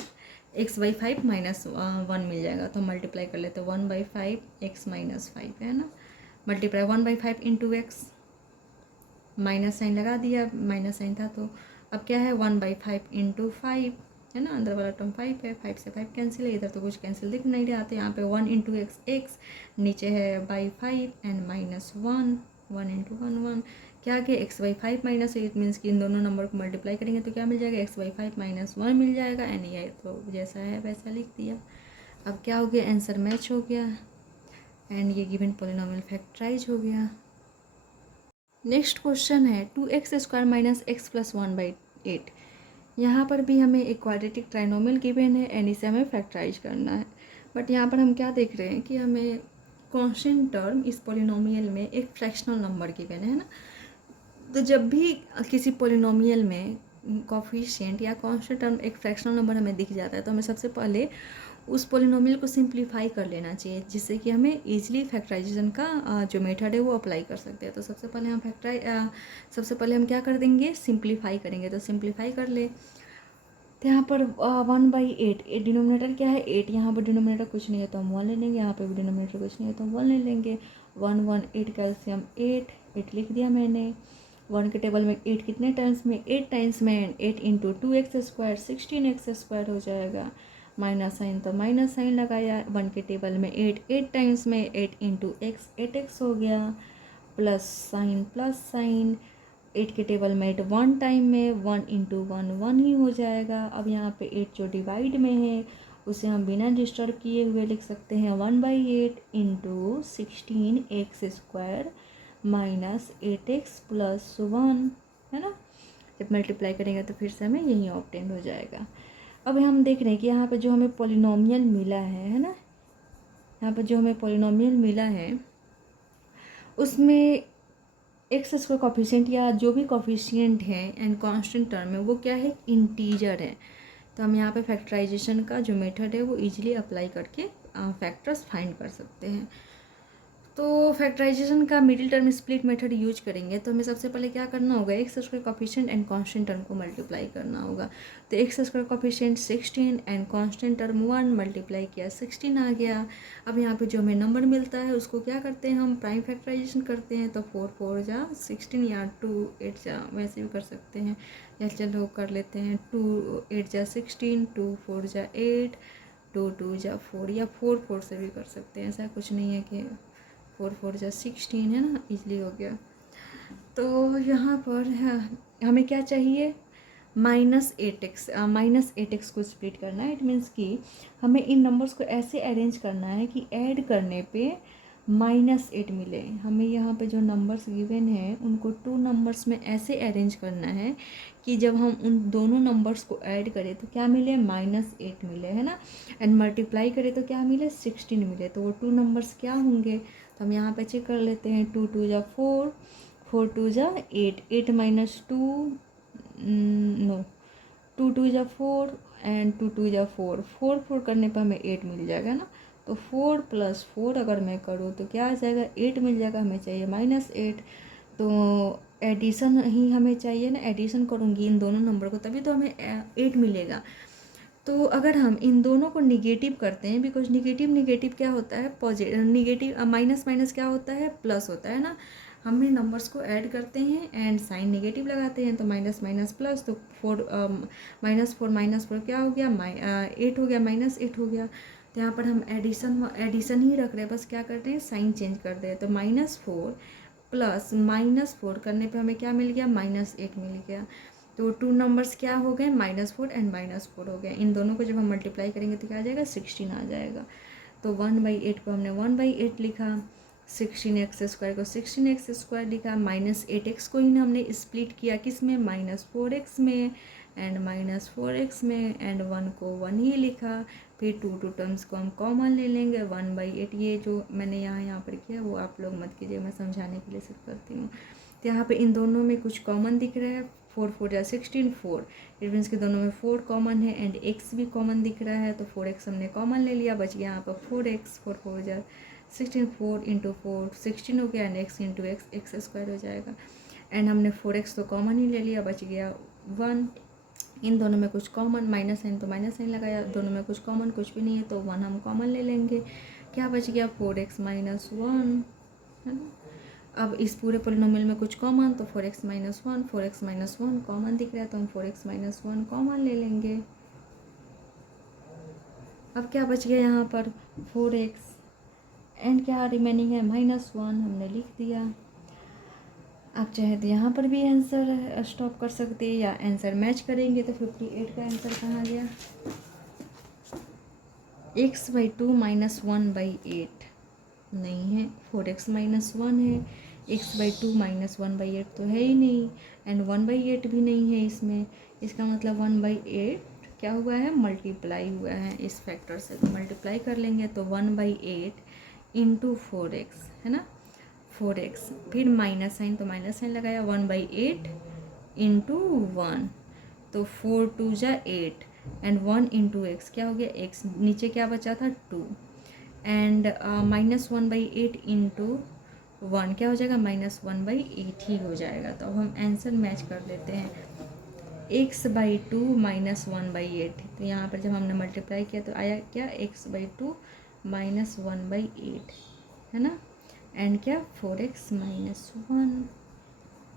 x/5 -1 मिल जाएगा। तो मल्टीप्लाई कर लेते हैं 1/5 x -5, है ना। Multiply 1/5 into x, minus sign लगा दिया, माइनस साइन था। तो अब क्या है 1/5 इंटू 5, है ना, अंदर वाला टर्म 5 है, 5 से 5 कैंसिल है, इधर तो कुछ कैंसिल दिख नहीं रहा। तो यहाँ पे 1 × x, नीचे है /5 एंड -1, 1 × 1 1, क्या कि x/5 -8 मीन्स कि इन दोनों नंबर को मल्टीप्लाई करेंगे तो क्या मिल जाएगा x/5 -1 मिल जाएगा। एंड ये तो जैसा है वैसा लिख दिया। अब क्या हो गया आंसर मैच हो गया। एंड ये गिवन पॉलिनोमियल फैक्टराइज हो गया। नेक्स्ट क्वेश्चन है 2x² माइनस एक्स प्लस 1/8। यहाँ पर भी हमें एक क्वाड्रेटिक ट्राइनोमियल गिवन है एंड इसे हमें फैक्टराइज करना है। बट यहाँ पर हम क्या देख रहे हैं कि हमें कांस्टेंट टर्म इस पॉलिनोमियल में एक फ्रैक्शनल नंबर गिवन है ना। तो जब भी किसी पॉलिनोमियल में कोफिशिएंट या कांस्टेंट टर्म एक फ्रैक्शनल नंबर हमें दिख जाता है तो हमें सबसे पहले उस पॉलिनोमियल को सिंप्लीफाई कर लेना चाहिए, जिससे कि हमें इजीली फैक्टराइजेशन का जो मेथड है वो अप्लाई कर सकते हैं। तो सबसे पहले हम क्या कर देंगे, सिंप्लीफाई करेंगे। तो सिंप्लीफाई कर ले तो यहाँ पर 1/8, डिनोमिनेटर क्या है 8, यहाँ पर डिनोमिनेटर कुछ नहीं है तो हम 1 ले लेंगे, यहाँ पर भी डिनोमिनेटर कुछ नहीं है तो हम 1 ले लेंगे। 1 1 8 कैल्शियम 8 लिख दिया मैंने। 1 के टेबल में 8 कितने टाइम्स में, 8 टाइम्स में, 8 इंटू 2x² 16x² हो जाएगा। माइनस साइन तो माइनस साइन लगाया। 1 के टेबल में 8 टाइम्स में, 8 इंटू एक्स 8x हो गया। प्लस साइन 8 के टेबल में 8 1 टाइम में, 1 इंटू 1 1 ही हो जाएगा। अब यहाँ पे 8 जो डिवाइड में है उसे हम बिना डिस्टर्ब किए हुए लिख सकते हैं 1/8 into 16x² minus 8x plus 1, है ना। जब मल्टीप्लाई करेंगे तो फिर से हमें यही ऑब्टेन हो जाएगा। अब हम देख रहे हैं कि यहाँ पे जो हमें पॉलिनोमियल मिला है ना, यहाँ पर जो हमें पॉलिनोमियल मिला है उसमें x² कॉफिशिएंट या जो भी कॉफिशिएंट है एंड कांस्टेंट टर्म है वो क्या है, इंटीजर है। तो हम यहाँ पे फैक्टराइजेशन का जो मेथड है वो इजीली अप्लाई करके फैक्टर्स फाइंड कर सकते हैं। तो फैक्टराइजेशन का middle term split method use करेंगे तो हमें सबसे पहले क्या करना होगा, x² coefficient and constant term को मल्टीप्लाई करना होगा। तो x² coefficient 16 and constant term 1 multiply किया 16 आ गया। अब यहाँ पे जो हमें नंबर मिलता है उसको क्या करते हैं, हम प्राइम फैक्टराइजेशन करते हैं। तो 4 4 जा 16 या 2 8 जा, वैसे भी कर सकते हैं या चलो कर लेते हैं 2 8 जा 16, 2 4 जा 8, 2 2 जा 4 या 4 4 से भी कर सकते हैं। ऐसा कुछ नहीं है कि 4 4 जा 16 है ना, इजली हो गया। तो यहाँ पर हमें क्या चाहिए, -8x को स्प्लिट करना है। इट मीन्स कि हमें इन नंबर्स को ऐसे अरेंज करना है कि ऐड करने पे -8 मिले। हमें यहाँ पे जो नंबर्स गिवन हैं उनको 2 नंबर्स में ऐसे अरेंज करना है कि जब हम उन दोनों नंबर्स को ऐड करें तो क्या मिले, -8 मिले, है ना। एंड मल्टीप्लाई करें तो क्या मिले, 16 मिले। तो वो 2 नंबर्स क्या होंगे, तो हम यहाँ पे चेक कर लेते हैं। 2 2 जा 4, 4 2 जा 8, 8 माइनस 2 नो 2 2 जा 4 एंड 2 2 जा 4, 4 4 करने पर हमें 8 मिल जाएगा ना। तो 4 + 4 अगर मैं करूँ तो क्या आ जाएगा, 8 मिल जाएगा। हमें चाहिए -8, तो एडिशन ही हमें चाहिए ना। एडिशन करूँगी इन दोनों नंबर को तभी तो हमें 8 मिलेगा। तो अगर हम इन दोनों को निगेटिव करते हैं, बिकॉज निगेटिव क्या होता है, पॉजिटिव, निगेटिव माइनस माइनस क्या होता है, प्लस होता है ना। हम इन नंबर्स को ऐड करते हैं एंड साइन नेगेटिव लगाते हैं तो माइनस माइनस प्लस, तो -4 क्या हो गया, 8 हो गया, -8 हो गया। तो यहाँ पर हम एडिशन ही रख रहे हैं, बस क्या करते हैं, साइन चेंज कर रहे हैं। तो -4 प्लस -4 करने पे हमें क्या मिल गया, -8 मिल गया। तो 2 नंबर्स क्या हो गए, -4 एंड -4 हो गए। इन दोनों को जब हम मल्टीप्लाई करेंगे तो क्या आ जाएगा, 16 आ जाएगा। तो 1/8 को हमने 1/8 लिखा, 16x² को 16x² लिखा, -8x को ही हमने स्प्लिट किया किस में, -4x में एंड -4x में, एंड 1 को 1 ही लिखा। फिर 2 टर्म्स को हम कॉमन ले लेंगे, 1/8। ये जो मैंने यहाँ पर किया वो आप लोग मत कीजिए, मैं समझाने के लिए सिर्फ करती हूँ। तो यहाँ पे इन दोनों में कुछ कॉमन दिख रहा है, 4 4 जा 16, 4, इट मीन्स कि दोनों में 4 कॉमन है एंड x भी कॉमन दिख रहा है। तो 4x हमने कॉमन ले लिया, बच गया यहाँ पर 4x, 4 4 जा 16, 4 इंटू 4 16 हो गया एंड x इंटू x² हो जाएगा। एंड हमने 4x तो कॉमन ही ले लिया, बच गया 1। इन दोनों में कुछ कॉमन, माइनस साइन तो माइनस साइन लगाया, दोनों में कुछ कॉमन कुछ भी नहीं है तो 1 हम कॉमन ले लेंगे। क्या बच गया, 4x - 1, है ना। अब इस पूरे पॉलिनोमियल में कुछ कॉमन, तो 4x - 1, 4x - 1 कॉमन दिख रहा है तो हम 4x - 1 कॉमन ले लेंगे। अब क्या बच गया यहाँ पर, 4x एंड क्या रिमेनिंग है, -1 हमने लिख दिया। आप चाहे तो यहाँ पर भी आंसर स्टॉप कर सकते हैं या आंसर मैच करेंगे। तो 58 का आंसर कहाँ गया, x/2 - 1/8। नहीं है। 4x-1 है। x/2 -1/8 तो है ही नहीं, एंड 1/8 भी नहीं है इसमें। इसका मतलब 1/8 क्या हुआ है, मल्टीप्लाई हुआ है इस फैक्टर से, तो मल्टीप्लाई कर लेंगे तो 1/8 इंटू 4x है ना, 4x, फिर माइनस साइन तो माइनस साइन लगाया, 1/8 इंटू 1, तो 4 2 8 एंड 1 इंटू एक्स क्या हो गया, x, नीचे क्या बचा था 2, एंड -1/8 इंटू 1 क्या हो जाएगा, -1/8 ही हो जाएगा। तो अब हम आंसर मैच कर लेते हैं, x/2 -1/8, तो यहाँ पर जब हमने मल्टीप्लाई किया तो आया क्या, x/2 -1/8 है ना, एंड क्या 4x-1।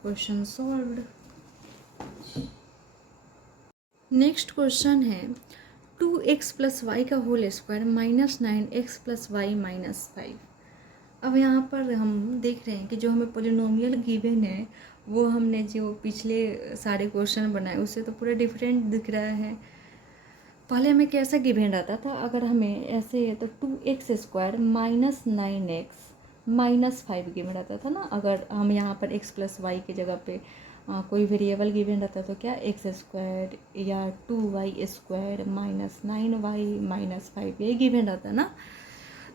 Question solved. Next question है 2x + y का होल स्क्वायर -9x + y -5। अब यहाँ पर हम देख रहे हैं कि जो हमें पोलिनोमियल गिवन है वो हमने जो पिछले सारे क्वेश्चन बनाए उससे तो पूरा डिफरेंट दिख रहा है। पहले हमें कैसा गिवन रहता था, अगर हमें ऐसे है तो 2x² -9x -5 गिवन रहता था ना। अगर हम यहाँ पर x + y की जगह पे कोई वेरिएबल गिवन रहता तो क्या x² या 2y² -9y -5 यही गिवन रहता ना।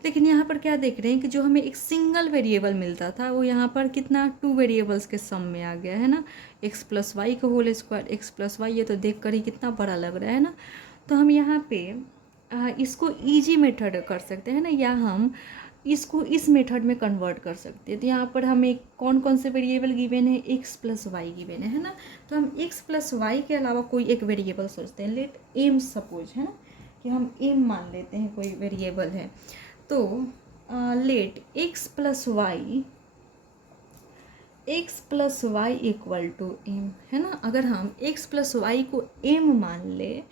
लेकिन यहाँ पर क्या देख रहे हैं कि जो हमें एक सिंगल वेरिएबल मिलता था वो यहाँ पर कितना 2 वेरिएबल्स के सम में आ गया है ना, x + y का होल स्क्वायर, x + y, ये तो देख कर ही कितना बड़ा लग रहा है ना। तो हम यहाँ पे इसको इजी मेथड कर सकते हैं ना, या हम इसको इस मेथड में कन्वर्ट कर सकते हैं। तो यहाँ पर हमें कौन कौन से वेरिएबल गिवन है, x + y गिवन है ना। तो हम x + y के अलावा कोई एक वेरिएबल सोचते हैं, लेट एम सपोज है ना, कि हम एम मान लेते हैं कोई वेरिएबल है। तो let x + y equal to M है ना। अगर हम x + y को एम मान ले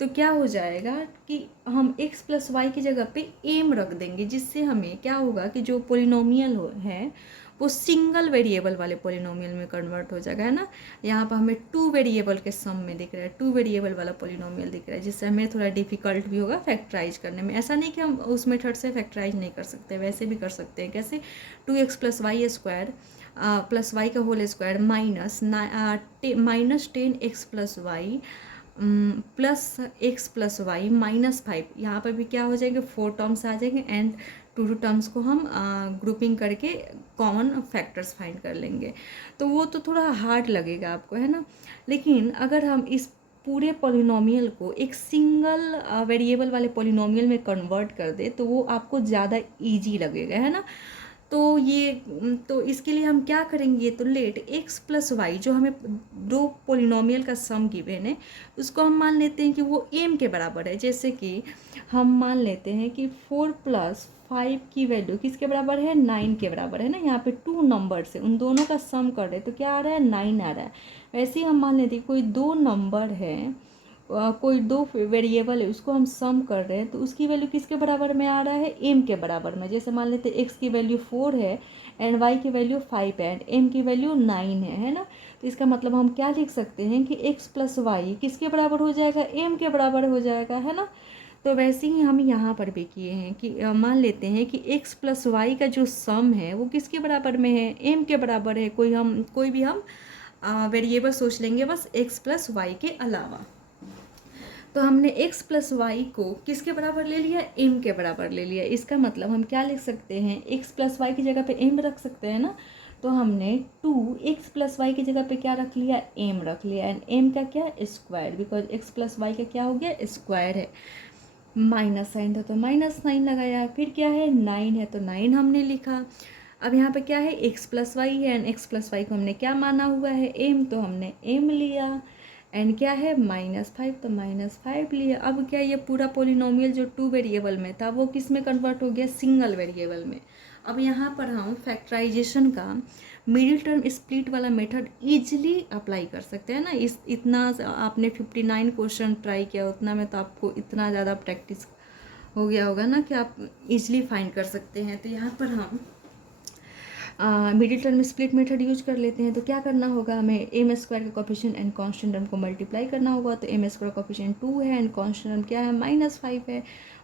तो क्या हो जाएगा कि हम x + y की जगह पे एम रख देंगे, जिससे हमें क्या होगा कि जो पोलिनोमियल है वो सिंगल वेरिएबल वाले पोलिनोमियल में कन्वर्ट हो जाएगा है ना। यहाँ पर हमें 2 वेरिएबल के सम में दिख रहा है, 2 वेरिएबल वाला पोलिनोमियल दिख रहा है, जिससे हमें थोड़ा डिफिकल्ट भी होगा फैक्टराइज करने में। ऐसा नहीं कि हम उस मेथड से फैक्टराइज नहीं कर सकते, वैसे भी कर सकते हैं। कैसे, 2x + y² + y का whole square -10x + y +x + y -5, यहाँ पर भी क्या हो जाएंगे, 4 टर्म्स आ जाएंगे, एंड 2 टर्म्स को हम ग्रुपिंग करके कॉमन फैक्टर्स फाइंड कर लेंगे। तो वो तो थोड़ा हार्ड लगेगा आपको है ना। लेकिन अगर हम इस पूरे पोलिनोमियल को एक सिंगल वेरिएबल वाले पोलिनोमियल में कन्वर्ट कर दे तो वो आपको ज़्यादा इजी लगेगा है ना। तो इसके लिए हम क्या करेंगे, तो लेट x + y, जो हमें 2 पोलिनोमियल का सम गिवन है उसको हम मान लेते हैं कि वो m के बराबर है। जैसे कि हम मान लेते हैं कि 4 + 5 की वैल्यू किसके बराबर है, 9 के बराबर है ना। यहाँ पे 2 नंबर्स है, उन दोनों का सम कर रहे हैं तो क्या आ रहा है, 9 आ रहा है। वैसे ही हम मान लेते हैं कोई 2 नंबर है, कोई 2 वेरिएबल है, उसको हम सम कर रहे हैं तो उसकी वैल्यू किसके बराबर में आ रहा है, m के बराबर में। जैसे मान लेते हैं x की वैल्यू 4 है एंड y की वैल्यू 5 है एंड m की वैल्यू 9 है ना। तो इसका मतलब हम क्या लिख सकते हैं कि x + y किसके बराबर हो जाएगा, m के बराबर हो जाएगा है ना। तो वैसे ही हम यहाँ पर भी किए हैं कि मान लेते हैं कि x + y का जो सम है वो किसके बराबर में है, m के बराबर है। कोई भी हम वेरिएबल सोच लेंगे बस x + y के अलावा। तो हमने x + y को किसके बराबर ले लिया, m के बराबर ले लिया। इसका मतलब हम क्या लिख सकते हैं, x + y की जगह पे m रख सकते हैं ना। तो हमने 2x + y की जगह पे क्या रख लिया, m रख लिया, एंड m का क्या, स्क्वायर, बिकॉज x + y का क्या हो गया, स्क्वायर है। माइनस साइन था तो -9 लगाया, फिर क्या है 9 है तो 9 हमने लिखा। अब यहाँ पे क्या है, x + y है एंड x + y को हमने क्या माना हुआ है, m, तो हमने m लिया, एंड क्या है -5 तो -5 लिया। अब क्या, ये पूरा पोलिनोमियल जो 2 वेरिएबल में था वो किस में कन्वर्ट हो गया, सिंगल वेरिएबल में। अब यहाँ पर हम फैक्टराइजेशन का मिडिल टर्म स्प्लिट वाला मेथड इजीली अप्लाई कर सकते हैं ना। इतना आपने 59 क्वेश्चन ट्राई किया, उतना में तो आपको इतना ज़्यादा प्रैक्टिस हो गया होगा ना कि आप इजीली फाइंड कर सकते हैं। तो यहाँ पर हम middle term split method use कर लेते हैं। तो क्या करना होगा, हमें एम स्क्वायर का कोफिशिएंट एंड कांस्टेंट टर्म को मल्टीप्लाई करना होगा। तो एम स्क्वायर कोफिशिएंट 2 है एंड कांस्टेंट टर्म क्या है, -5 है।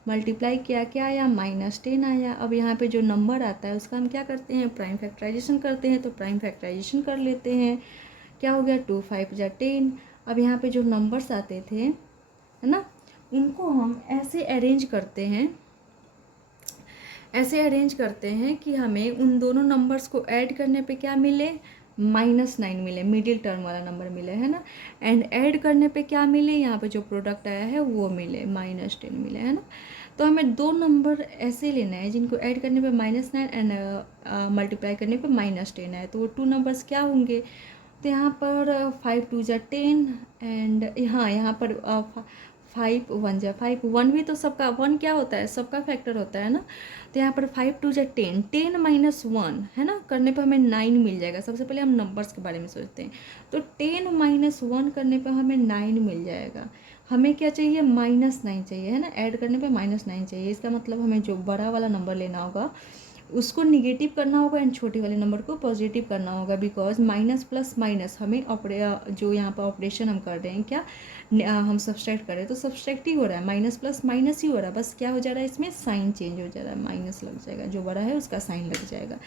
मल्टीप्लाई किया, क्या आया, -10 आया। अब यहाँ पे जो नंबर आता है उसका हम क्या करते हैं, प्राइम फैक्टराइजेशन करते हैं। तो प्राइम फैक्टराइजेशन कर लेते हैं। क्या हो गया, 2 5 जा 10। अब यहाँ पे जो नंबर्स आते थे, है ना, इनको हम ऐसे अरेंज करते हैं, ऐसे अरेंज करते हैं कि हमें उन दोनों नंबर्स को ऐड करने पे क्या मिले, -9 मिले, मिडिल टर्म वाला नंबर मिले, है ना। एंड ऐड करने पे क्या मिले, यहाँ पे जो प्रोडक्ट आया है वो मिले, -10 मिले, है ना। तो हमें दो नंबर ऐसे लेना है जिनको ऐड करने पे -9 एंड मल्टीप्लाई करने पे -10 है। तो वो 2 नंबर्स क्या होंगे, तो यहाँ पर 5 2 जा 10 एंड यहाँ पर 5 1 जा 5, 1 भी तो सबका, 1 क्या होता है, सबका फैक्टर होता है ना। तो यहाँ पर 5 2 जा 10, 10 -1, है ना, करने पे हमें 9 मिल जाएगा। सबसे पहले हम नंबर्स के बारे में सोचते हैं। तो 10 -1 करने पे हमें 9 मिल जाएगा। हमें क्या चाहिए, -9 चाहिए, है ना, ऐड करने पे -9 चाहिए। इसका मतलब हमें जो बड़ा वाला नंबर लेना होगा उसको निगेटिव करना होगा एंड छोटे वाले नंबर को पॉजिटिव करना होगा। बिकॉज माइनस प्लस माइनस हमें जो यहाँ पर ऑपरेशन हम कर रहे हैं, क्या हम सब्सट्रैक्ट कर रहे हैं, तो सब्सट्रैक्ट ही हो रहा है, माइनस प्लस माइनस ही हो रहा है। बस क्या हो जा रहा है, इसमें साइन चेंज हो जा रहा है, माइनस लग जाएगा, जो बड़ा है उसका साइन लग जाएगा।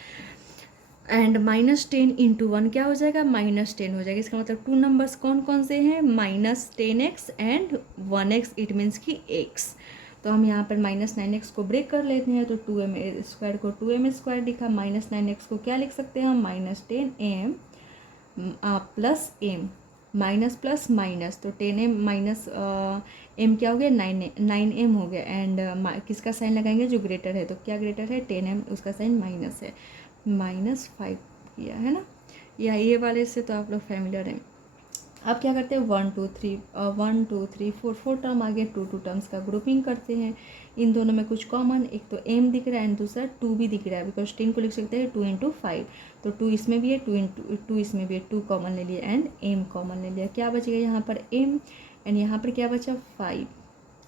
एंड -10 × 1 क्या हो जाएगा, -10 हो जाएगा। इसका मतलब 2 नंबर्स कौन कौन से हैं, -10x and 1x, it means कि x। तो हम यहाँ पर -9x को ब्रेक कर लेते हैं। तो 2m² को 2m² लिखा, -9x को क्या लिख सकते हैं हम, -10m plus m, minus plus minus, तो 10m माइनस m क्या हो गया, 9m हो गया। एंड किसका साइन लगाएंगे, जो ग्रेटर है, तो क्या ग्रेटर है, 10m, उसका साइन माइनस है, -5 किया, है ना। या ये वाले से तो आप लोग फैमिलियर हैं। अब क्या करते हैं, 1 2 3 4 टर्म आ गया, 2 टर्म्स का ग्रुपिंग करते हैं। इन दोनों में कुछ कॉमन, एक तो m दिख रहा है एंड दूसरा 2 भी दिख रहा है। बिकॉज 10 को लिख सकते हैं 2 × 5, तो 2 इसमें भी है, 2 इसमें भी है, 2 कॉमन ले लिया एंड m कॉमन ले लिया। क्या बचेगा यहाँ पर, m एंड यहाँ पर क्या बचा, 5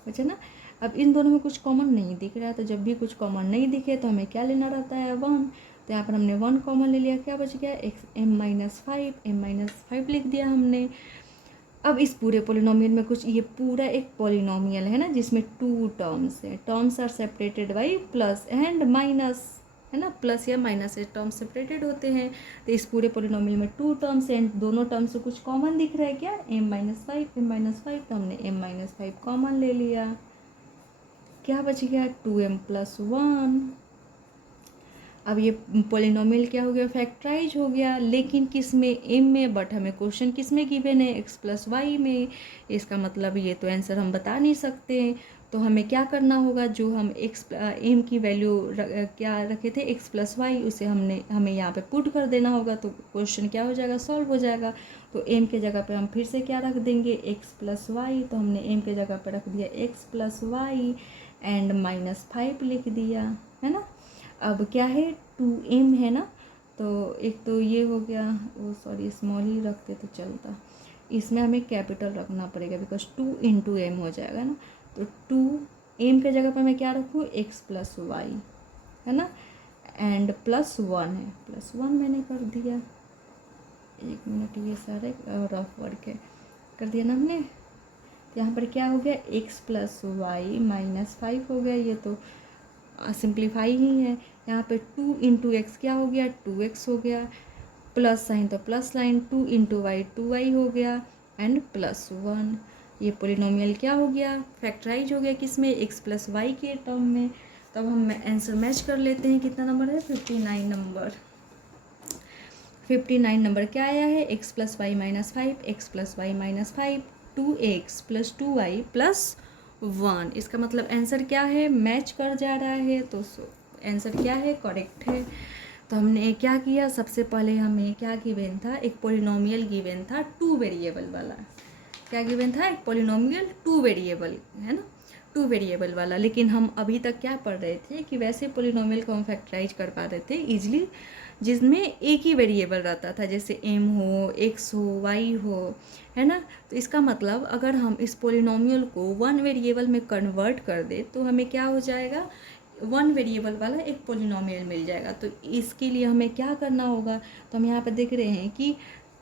बचा ना। अब इन दोनों में कुछ कॉमन नहीं दिख रहा है, तो जब भी कुछ कॉमन नहीं दिखे तो हमें क्या लेना रहता है, 1। तो यहाँ पर हमने 1 कॉमन ले लिया, क्या बच गया, m-5 लिख दिया हमने। अब इस पूरे पोलिनोमियल में कुछ, ये पूरा एक पोलिनोमियल है ना जिसमें 2 टर्म्स है, terms are separated by plus and minus, है ना, प्लस या माइनस से टर्म्स सेपरेटेड होते हैं। तो इस पूरे पोलिनोमियल में 2 टर्म्स एंड दोनों टर्म्स से कुछ कॉमन दिख रहा है, क्या, m-5, तो हमने m-5 कॉमन ले लिया। क्या बच गया, 2m + 1। अब ये पोलिनोमियल क्या हो गया, फैक्टराइज हो गया, लेकिन किस में, m में, बट हमें क्वेश्चन किस में गिवन है, x + y में। इसका मतलब ये तो आंसर हम बता नहीं सकते। तो हमें क्या करना होगा, जो हम m की वैल्यू क्या रखे थे, x + y, उसे हमें यहाँ पे पुट कर देना होगा। तो क्वेश्चन क्या हो जाएगा, सॉल्व हो जाएगा। तो m के जगह पे हम फिर से क्या रख देंगे, x + y। तो हमने m के जगह पे रख दिया x + y एंड -5 लिख दिया, है ना। अब क्या है, 2m है ना, तो एक तो ये हो गया, वो सॉरी स्मॉल ही रखते तो चलता, इसमें हमें कैपिटल रखना पड़ेगा बिकॉज 2 × m हो जाएगा ना। तो 2m के जगह पर मैं क्या रखूँ, x + y, है ना, एंड +1 है, +1 मैंने कर दिया। 1 मिनट, ये सारे रफ वर्क है, कर दिया ना हमने। तो यहाँ पर क्या हो गया, x + y -5 हो गया, ये तो सिंप्लीफाई ही है। यहाँ पे 2 × x क्या हो गया, 2x हो गया, प्लस साइन तो प्लस साइन, 2 × y 2y हो गया एंड +1। ये पोलिनोमियल क्या हो गया, फैक्टराइज हो गया, किस में, x + y के टर्म में। तब हम आंसर मैच कर लेते हैं, कितना नंबर है, 59 नंबर। 59 नंबर क्या आया है, x + y -5, x + y -5, 2x + 2y + 1। इसका मतलब आंसर क्या है, मैच कर जा रहा है। तो आंसर क्या है, करेक्ट है। तो हमने क्या किया, सबसे पहले हमें क्या गिवन था, एक पोलिनोमियल गिवन था 2 वेरिएबल वाला। क्या गिवन था, एक पोलिनोमियल 2 वेरिएबल, है ना, 2 वेरिएबल वाला। लेकिन हम अभी तक क्या पढ़ रहे थे कि वैसे पोलिनोमियल को हम फैक्टराइज कर पा रहे थे ईजिली जिसमें एक ही वेरिएबल रहता था, जैसे m हो, x हो, y हो, है ना। तो इसका मतलब अगर हम इस पोलिनोमियल को 1 वेरिएबल में कन्वर्ट कर दे तो हमें क्या हो जाएगा, वन वेरिएबल वाला एक पोलिनोमियल मिल जाएगा। तो इसके लिए हमें क्या करना होगा, तो हम यहाँ पर देख रहे हैं कि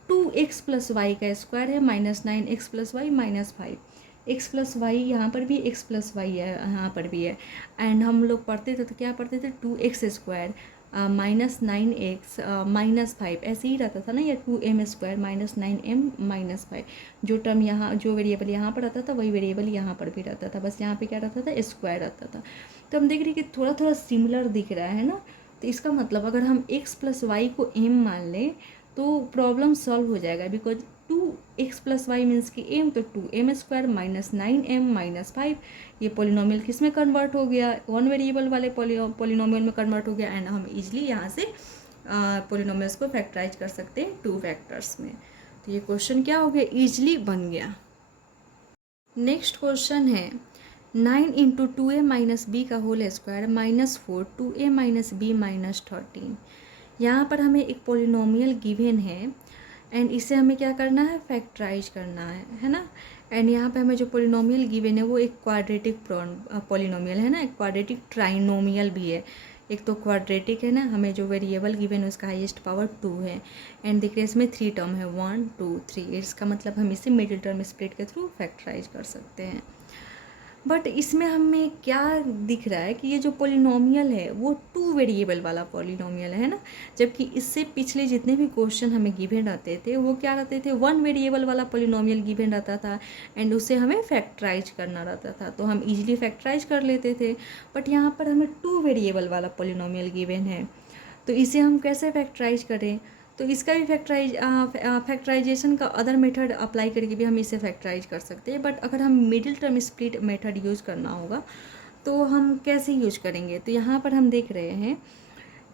2x प्लस वाई का स्क्वायर है -9x plus Y -5, X plus Y यहाँ पर भी x प्लस वाई है, यहाँ पर भी है। एंड हम लोग पढ़ते थे तो क्या पढ़ते थे, 2x स्क्वायर -9x -5 ऐसे ही रहता था ना, या 2m स्क्वायर -9m -5। जो टर्म यहाँ, जो वेरिएबल यहाँ पर रहता था वही वेरिएबल यहाँ पर भी रहता था, बस यहाँ पे क्या रहता था, स्क्वायर रहता था। तो हम देख रहे हैं कि थोड़ा थोड़ा सिमिलर दिख रहा है ना। तो इसका मतलब अगर हम x प्लस वाई को m मान लें तो प्रॉब्लम सॉल्व हो जाएगा, because 2x plus Y means कि m, तो 2m स्क्वायर -9m -5 ये पोलिनोमियल किस में कन्वर्ट हो गया, वन वेरिएबल वाले पोलिनोमियल में कन्वर्ट हो गया। एंड हम इजली यहाँ से पोलिनोमियल्स को फैक्टराइज कर सकते हैं 2 फैक्टर्स में। तो ये क्वेश्चन क्या हो गया, ईजली बन गया। नेक्स्ट क्वेश्चन है 9 इंटू 2a माइनस बी का whole square -4 2a minus B -13। यहाँ पर हमें एक पोलिनोमियल गिवन है एंड इसे हमें क्या करना है, फैक्टराइज करना है ना। एंड यहाँ पे हमें जो पोलिनोमियल गिवन है वो एक क्वाड्रेटिक पोलिनोमियल है ना, एक क्वाड्रेटिक ट्राइनोमियल भी है। एक तो क्वाड्रेटिक है ना, हमें जो वेरिएबल गिवन है उसका हाईएस्ट पावर 2 है। एंड देखिए इसमें 3 टर्म है, 1 2 3। इसका मतलब हम इसे मिडिल टर्म स्प्लिट के थ्रू फैक्टराइज कर सकते हैं। बट इसमें हमें क्या दिख रहा है कि ये जो पोलिनोमियल है वो 2 वेरिएबल वाला पोलिनोमियल है ना, जबकि इससे पिछले जितने भी क्वेश्चन हमें गिवन रहते थे वो क्या रहते थे, 1 वेरिएबल वाला पोलिनोमियल गिवन रहता था एंड उसे हमें फैक्टराइज करना रहता था, तो हम इजीली फैक्टराइज कर लेते थे। बट यहाँ पर हमें 2 वेरिएबल वाला पोलिनोमियल गिवन है, तो इसे हम कैसे फैक्टराइज करें। तो इसका भी फैक्टराइजेशन का अदर मेथड अप्लाई करके भी हम इसे फैक्टराइज कर सकते हैं। बट अगर हम middle term split method use करना होगा तो हम कैसे यूज करेंगे। तो यहाँ पर हम देख रहे हैं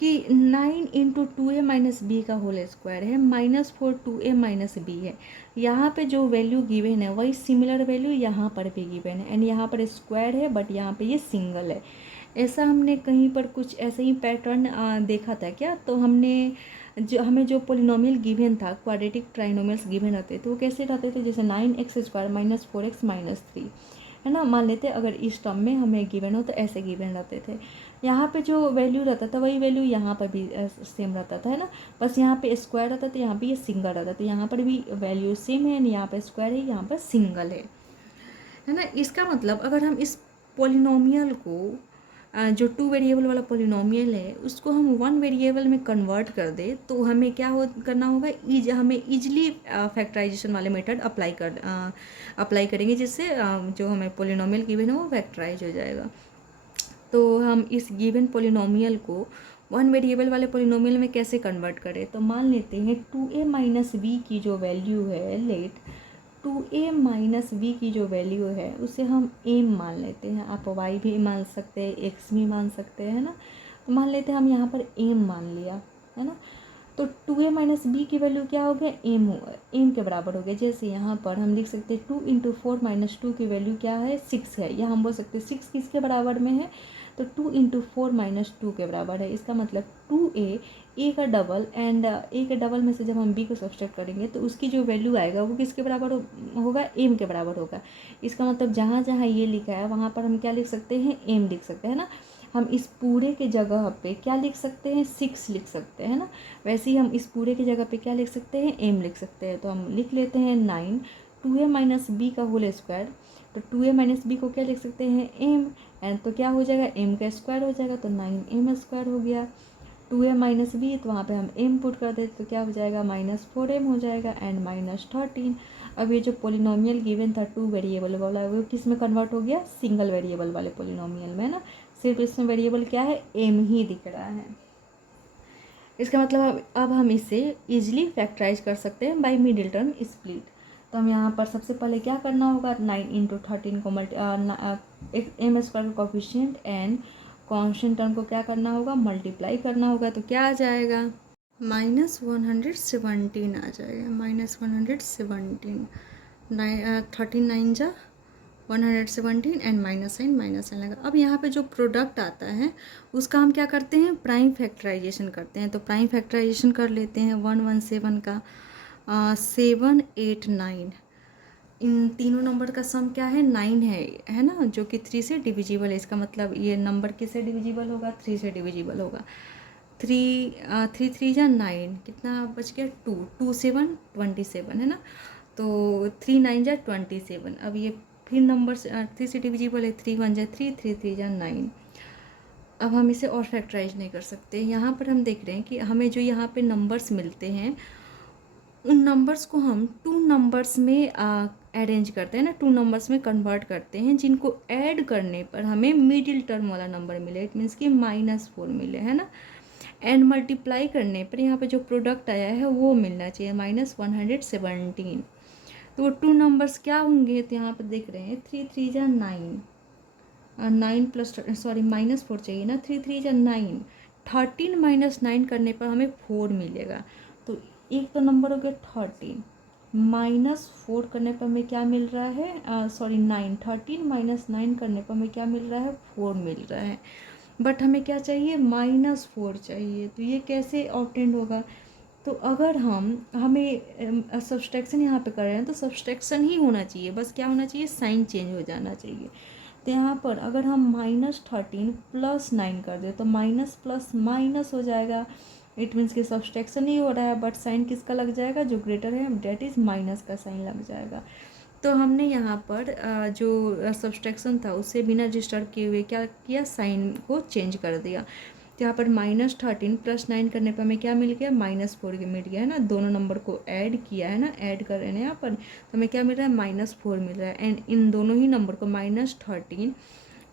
कि 9 इंटू 2a माइनस बी का होल स्क्वायर है -4 2a माइनस बी है। यहाँ पे जो वैल्यू गिवन है वही सिमिलर वैल्यू यहाँ पर भी गिवन है एंड यहाँ पर स्क्वायर है बट यहाँ पे ये सिंगल है। ऐसा हमने कहीं पर कुछ ऐसे ही पैटर्न देखा था क्या, तो हमें जो पोलिनोमियल गिवन था, क्वाड्रेटिक ट्राइनोमियल्स गिवन रहते थे वो कैसे रहते थे, जैसे 9x स्क्वायर -4x -3 है ना। मान लेते अगर इस टर्म में हमें गिवन हो तो ऐसे गिवन रहते थे। यहाँ पे जो वैल्यू रहता था वही वैल्यू यहाँ पर भी सेम रहता था है ना, बस यहाँ पे स्क्वायर रहता था, यहाँ पे ये सिंगल रहता था। यहाँ पर भी वैल्यू सेम है, यहाँ पर स्क्वायर है, यहाँ पर सिंगल है ना। इसका मतलब अगर हम इस पोलिनोमियल को जो 2 वेरिएबल वाला पोलिनोमियल है उसको हम 1 वेरिएबल में कन्वर्ट कर दे तो हमें क्या करना होगा, हमें ईजिली फैक्टराइजेशन वाले मेथड अप्लाई करेंगे, जिससे जो हमें पोलिनोमियल गिवन है वो फैक्टराइज हो जाएगा। तो हम इस गिवन पोलिनोमियल को 1 वेरिएबल वाले पोलिनोमियल में कैसे कन्वर्ट करें। तो मान लेते हैं 2a माइनस बी की जो वैल्यू है, लेट 2a माइनस बी की जो वैल्यू है उसे हम m मान लेते हैं। आप y भी मान सकते हैं, x भी मान सकते हैं ना। तो मान लेते हैं हम यहाँ पर m मान लिया है ना। तो 2a माइनस बी की वैल्यू क्या हो गया, m के बराबर हो गया। जैसे यहाँ पर हम लिख सकते हैं 2 इंटू 4 माइनस 2 की वैल्यू क्या है, 6 है। या हम बोल सकते हैं 6 किसके बराबर में है, तो 2 इंटू 4 माइनस 2 के बराबर है। इसका मतलब 2a का डबल एंड a के डबल में से जब हम b को सब्सट्रैक्ट करेंगे तो उसकी जो वैल्यू आएगा वो किसके बराबर होगा, m के बराबर होगा। इसका मतलब जहाँ जहाँ ये लिखा है वहाँ पर हम क्या लिख सकते हैं, m लिख सकते हैं ना। हम इस पूरे के जगह पे क्या लिख सकते हैं, 6 लिख सकते हैं ना। वैसे ही हम इस पूरे की जगह पे क्या लिख सकते हैं, m लिख सकते हैं। तो हम लिख लेते हैं 9 2a माइनस बी का होल स्क्वायर। तो 2a माइनस बी को क्या लिख सकते हैं, m, एंड तो क्या हो जाएगा, m का स्क्वायर हो जाएगा, तो 9m स्क्वायर हो गया। 2a माइनस बी, तो वहाँ पे हम m पुट कर देते तो क्या हो जाएगा, -4m हो जाएगा एंड -13। अब ये जो पोलिनोमियल गिवन था 2 वेरिएबल वाला वो किस में कन्वर्ट हो गया, सिंगल वेरिएबल वाले पोलिनोमियल में ना। सिर्फ इसमें वेरिएबल क्या है, m ही दिख रहा है। इसका मतलब अब हम इसे ईजिली फैक्टराइज कर सकते हैं बाई मिडिल टर्म स्प्लिट। तो हम यहाँ पर सबसे पहले क्या करना होगा, 9 इंटू 13 को m स्क्वायर का कोफिशिएंट एंड कॉन्स्टेंट टर्म को क्या करना होगा, मल्टीप्लाई करना होगा। तो क्या आ जाएगा, -117 आ जाएगा, -117। 13 9 जा 117 एंड माइनस साइन लगा। अब यहाँ पे जो प्रोडक्ट आता है उसका हम क्या करते हैं, प्राइम फैक्टराइजेशन करते हैं। तो प्राइम फैक्टराइजेशन कर लेते हैं 117 का 7 8 9 इन तीनों नंबर का सम क्या है, 9 है ना, जो कि 3 से डिविजिबल है। इसका मतलब ये नंबर किससे डिविजिबल होगा, 3 से डिविजिबल होगा। 3 3 जा 9, कितना बच गया, 2 2 7 27 है ना। तो 3 9 जा 27। अब ये फिर नंबर 3 से डिविजिबल है, 3 1 जा 3, 3 3 जा 9। अब हम इसे और फैक्टराइज नहीं कर सकते। यहाँ पर हम देख रहे हैं कि हमें जो यहाँ पे नंबर्स मिलते हैं, उन नंबर्स को हम 2 नंबर्स में अरेंज करते हैं ना, 2 नंबर्स में कन्वर्ट करते हैं, जिनको ऐड करने पर हमें मिडिल टर्म वाला नंबर मिले। इट मीन्स कि -4 मिले, है ना। एंड मल्टीप्लाई करने पर यहाँ पे जो प्रोडक्ट आया है वो मिलना चाहिए -117। तो वो 2 नंबर्स क्या होंगे, तो यहाँ पर देख रहे हैं 3 3 जा 9, 9 प्लस सॉरी -4 चाहिए ना, 3 3 जा 9, 13 -9 करने पर हमें 4 मिलेगा। तो एक तो नंबर हो गया 13, -4 करने पर हमें क्या मिल रहा है, सॉरी 9, 13 -9 करने पर हमें क्या मिल रहा है, 4 मिल रहा है। बट हमें क्या चाहिए, -4 चाहिए। तो ये कैसे ऑब्टेंड होगा, तो अगर हमें सब्सट्रैक्शन यहाँ पे कर रहे हैं तो सब्सट्रैक्शन ही होना चाहिए, बस क्या होना चाहिए, साइन चेंज हो जाना चाहिए। तो यहाँ पर अगर हम -13 + 9 कर दें तो माइनस प्लस माइनस हो जाएगा। इट मीन्स कि सब्सट्रैक्शन ही हो रहा है, बट साइन किसका लग जाएगा, जो ग्रेटर है डेट इज़ माइनस का साइन लग जाएगा। तो हमने यहाँ पर जो सब्सट्रैक्शन था उससे बिना डिस्टर्ब किए हुए क्या किया, साइन को चेंज कर दिया। तो यहाँ पर -13 + 9 करने पर हमें क्या मिल गया, -4 मिल गया है ना। दोनों नंबर को ऐड किया है ना, ऐड कर रहे हैं यहाँ पर, तो हमें क्या मिल रहा है, -4 मिल रहा है। एंड इन दोनों ही नंबर को -13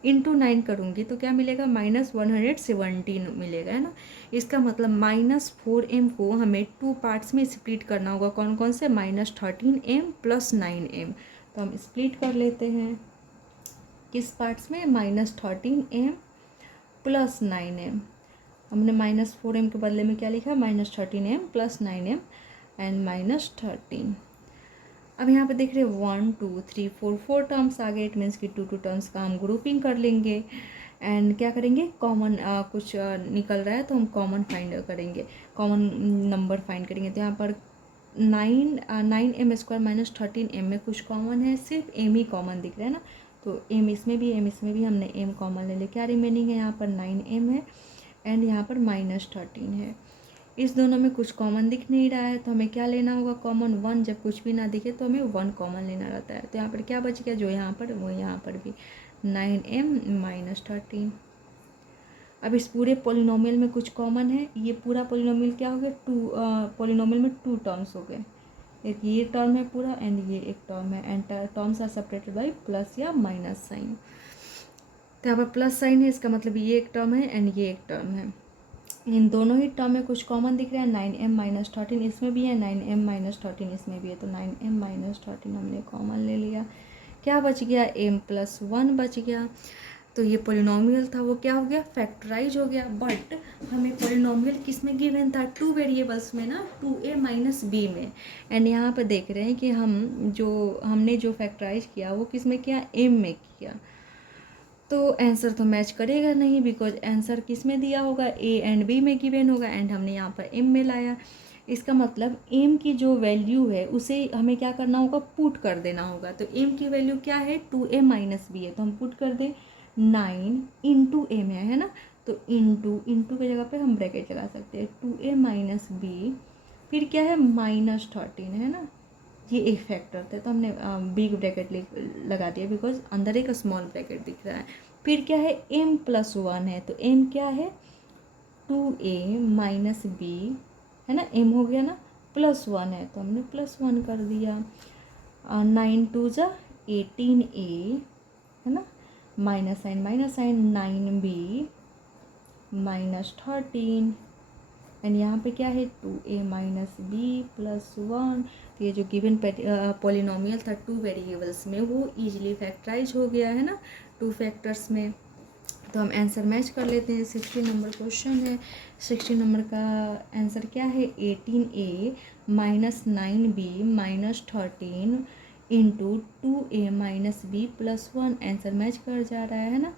× 9 करूँगी तो क्या मिलेगा, -117 मिलेगा, है ना। इसका मतलब -4m को हमें 2 पार्ट्स में स्प्लिट करना होगा। कौन कौन से, -13m + 9m। तो हम स्प्लिट कर लेते हैं किस पार्ट्स में, -13m + 9m। हमने -4m के बदले में क्या लिखा, -13m + 9m एंड -13। अब यहाँ पे देख रहे हैं 1 2 3 4 4 टर्म्स आ गए। इट मीन्स कि 2 टर्म्स का हम ग्रुपिंग कर लेंगे एंड क्या करेंगे, कॉमन कुछ निकल रहा है तो हम कॉमन फाइंड करेंगे, कॉमन नंबर फाइंड करेंगे। तो यहाँ पर 9m² -13m में कुछ कॉमन है, सिर्फ m ही कॉमन दिख रहा है ना। तो m इसमें भी हमने m कॉमन ले लिया। क्या रिमेनिंग है, यहाँ पर 9m है एंड यहाँ पर -13 है। इस दोनों में कुछ कॉमन दिख नहीं रहा है तो हमें क्या लेना होगा, कॉमन 1। जब कुछ भी ना दिखे तो हमें 1 कॉमन लेना रहता है। तो यहाँ पर क्या बच गया, जो यहाँ पर वो यहाँ पर भी 9m -13। अब इस पूरे पोलिनोमियल में कुछ कॉमन है, ये पूरा पोलिनोमियल क्या हो गया, पोलिनोमियल में 2 टर्म्स हो गए। एक ये टर्म है पूरा एंड ये एक टर्म है, and terms are separated by plus या माइनस साइन। तो यहाँ पर प्लस साइन है, इसका मतलब ये एक टर्म है एंड ये एक टर्म है। इन दोनों ही टर्म में कुछ कॉमन दिख रहा है, 9m -13 इसमें भी है, 9m -13 इसमें भी है। तो 9m -13 हमने कॉमन ले लिया। क्या बच गया, m + 1 बच गया। तो ये पोलिनोमियल था वो क्या हो गया, फैक्टराइज हो गया। बट हमें पोलिनोमियल किस में गिवन था, 2 वेरिएबल्स में ना, 2a - b में। एंड यहाँ पर देख रहे हैं कि हमने जो फैक्टराइज किया वो किस में किया, m में किया। तो आंसर तो मैच करेगा नहीं, बिकॉज आंसर किस में दिया होगा, a एंड b में गिवन होगा एंड हमने यहाँ पर m में लाया। इसका मतलब m की जो वैल्यू है उसे हमें क्या करना होगा, पुट कर देना होगा। तो m की वैल्यू क्या है, 2a - b है, तो हम पुट कर दें 9 × m है ना। तो इंटू की जगह पे हम ब्रैकेट लगा सकते हैं, 2a - b, फिर क्या है -13 है ना। ये एक फैक्टर थे तो हमने बिग ब्रैकेट लगा दिया बिकॉज अंदर एक स्मॉल ब्रैकेट दिख रहा है। फिर क्या है, m + 1 है, तो m क्या है, 2a - b है ना, m हो गया ना, +1 है तो हमने +1 कर दिया। 9 2 जा 18a है ना, माइनस साइन 9b -13 एंड यहाँ पे क्या है, 2a - b + 1। तो ये जो गिवन पोलिनोमियल था 2 वेरिएबल्स में वो ईजिली फैक्टराइज हो गया है ना 2 फैक्टर्स में। तो हम आंसर मैच कर लेते हैं। 60 नंबर क्वेश्चन है। 60 नंबर का आंसर क्या है, 18a - 9b -13 × 2a - b + 1। Answer match कर जा रहा है ना।